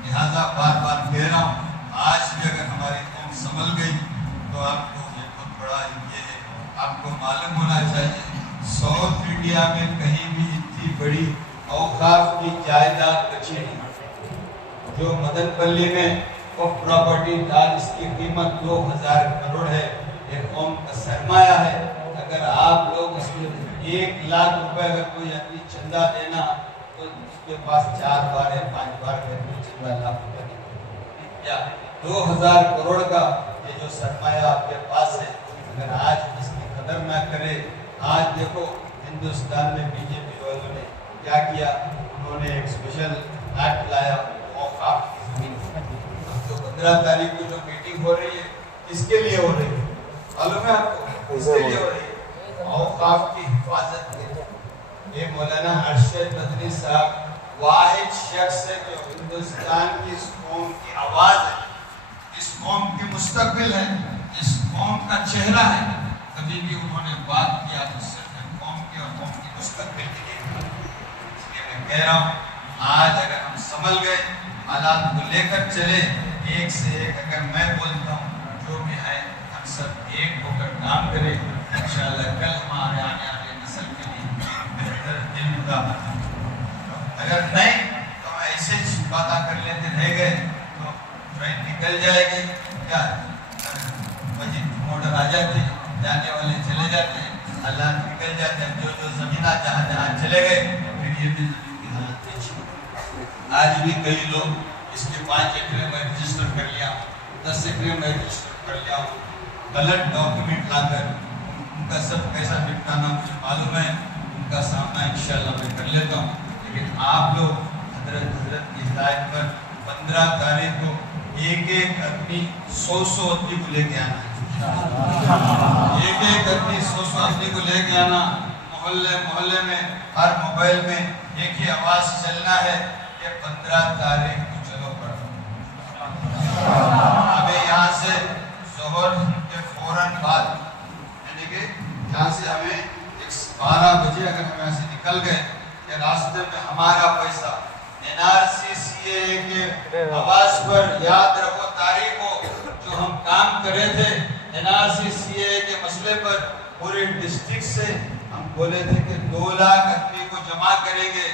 لہٰذا بار بار کہہ رہا ہوں, آج بھی اگر ہماری قوم سنبھل گئی تو آپ کو یہ بہت بڑا یہ ہے. آپ کو معلوم ہونا چاہیے ساؤتھ انڈیا میں کہیں بھی اتنی بڑی اوقاف کی جائیداد بچی نہیں. جو مدن پلی میں وہ پراپرٹی آج اس کی قیمت 2000 کروڑ ہے. یہ قوم کا سرمایہ ہے. اگر آپ لوگ اس میں 1 لاکھ روپے اگر کوئی اپنی چندہ دینا تو اس کے پاس 4 بار یا 5 بار چندہ لاکھ روپے یا 2000 کروڑ کا یہ جو سرمایہ آپ کے پاس ہے, اگر آج اس کی قدر نہ کرے. آج دیکھو ہندوستان میں بی جے پی والوں نے کیا کیا, انہوں نے ایک اسپیشل ایکٹ لایا اوقاف کی زمین. جو 15 تاریخ کو جو میٹنگ ہو رہی ہے کس کے لیے ہو رہی ہے معلوم ہے آپ کو؟ کس کے لیے ہو رہی ہے؟ اوقاف کی حفاظت کے لیے. یہ مولانا ارشد مدنی صاحب واحد شخص ہے جو ہندوستان کی اس قوم کی آواز ہے, اس قوم کی مستقبل ہے, اس قوم کا چہرہ ہے. کبھی بھی انہوں نے بات کیا تو صرف قوم کی اور قوم کی مستقبل کے لیے. اس لیے میں کہہ رہا ہوں آج اگر ہم سنبھل گئے, حالات کو لے کر چلے, ایک سے ایک اگر میں بولتا ہوں جو بھی ہے ہم سب ایک ہو کر کام کریں, انشاءاللہ کل ہمارے آنے والے نسل کے لیے بہتر علم کا. اگر نہیں تو ہم ایسے باتیں کر لیتے رہ گئے تو ٹرین نکل جائے گی. کیا مسجد موٹر آ جاتے ہیں, جانے والے چلے جاتے ہیں, اللہ نکل جاتے ہیں. جو زمینہ جہاں جہاں چلے گئے پھر یہ بھی زمین کی حالت اچھی. آج بھی کئی لوگ اس کے 5 ایکڑ میں رجسٹر کر لیا, 10 ایکڑ میں رجسٹر کر لیا, غلط ڈاکیومنٹ لا کر ان کا سب پیسہ نپٹانا مجھے معلوم ہے. ان کا سامنا انشاءاللہ میں کر لیتا ہوں. لیکن آپ لوگ حضرت کی ہدایت پر 15 تاریخ کو ایک آدمی 100 آدمی کو لے کے آنا ہے. ایک آدمی 100 آدمی کو لے کے آنا. محلے محلے میں ہر موبائل میں ایک ہی آواز چلنا ہے کہ 15 تاریخ کو چلو پڑھو. ہمیں یہاں سے ظہر کے فوراً بعد یعنی کہ یہاں سے ہمیں 12 بجے اگر ہم یہاں سے نکل گئے کہ راستے میں ہمارا پیسہ NRC CAA کے آواز پر یاد رکھو تاریخ کو جو ہم کام کرے تھے NRC CAA کے مسئلے پر پورے ڈسٹرکٹ سے ہم بولے تھے کہ 2 لاکھ آدمی کو جمع کریں گے.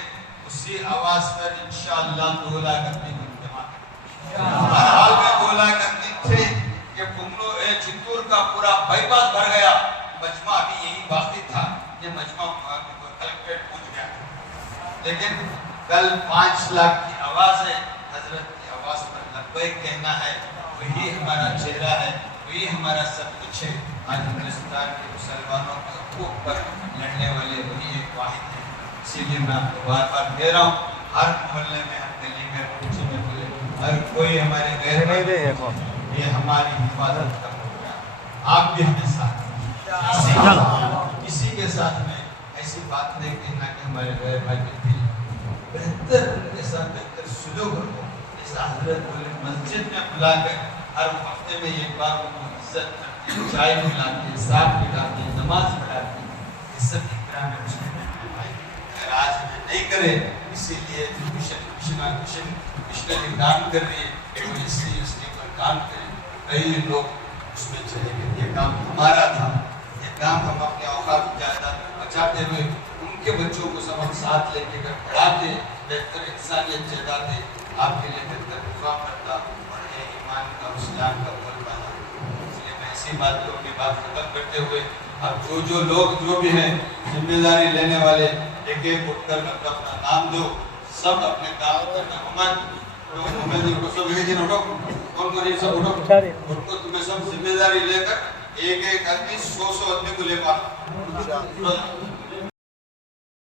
اسی آواز پر انشاءاللہ 2 لاکھ آدمی کو جمع کریں گے. ہر حال میں 2 لاکھ آدمی تھے کہ پنگلو چتور کا پورا بائی پاس بھر گیا. مجمع ابھی یہی باقی تھا. یہ مجمع کلکٹریٹ پہنچ گیا لیکن کل 5 لاکھ کی آواز ہے. حضرت کی آواز پر لبیک کہنا ہے. وہی ہمارا چہرہ ہے, وہی ہمارا سب کچھ ہے. آج ہندوستان کے مسلمانوں کے حقوق پر لڑنے والے وہی ایک واحد ہے. اسی لیے میں آپ کو بار بار کہہ رہا ہوں, ہر محلے میں, ہر گلی میں, کوچے میں بولے ہر کوئی ہمارے غیر یہ ہماری حفاظت کا پروگرام. آپ بھی ہمیں ساتھ کسی کے ساتھ میں ایسی بات نہیں کہنا کہ ہمارے غیر بھائی بھی بہتر ان کے ساتھ بہتر سلوک رکھو. جیسا حضرت بولے مسجد میں بلا کر ہر ہفتے میں ایک بار ان کو عزت کرتے, چائے پلاتے, صاف پلاتے, نماز پڑھاتے. یہ سب اکرام ہے. اگر آج ہمیں نہیں کرے اسی لیے مشنری کام کر رہی ہے وہ اس پر کام کرے. کئی لوگ اس میں چلے گئے. یہ کام ہمارا تھا. یہ کام ہم اپنے اوقات جائیداد بچاتے ہوئے ان کے بچوں کو سب ہم ساتھ لے کے پڑھاتے, بہتر انسانیت جگاتے, آپ کے لیے بہتر دعا کرتا اور یہ ایمان کا اسلام کا بول پانا. اس لیے میں اسی باتوں کی بات ختم کرتے ہوئے اب جو لوگ جو بھی ہیں ذمہ داری لینے والے ایک ایک اٹھ کر اپنا نام دو. سب اپنے کام کرنا. تمہیں سب ذمہ داری لے کر ایک ایک آدمی 100 آدمی کو لے پا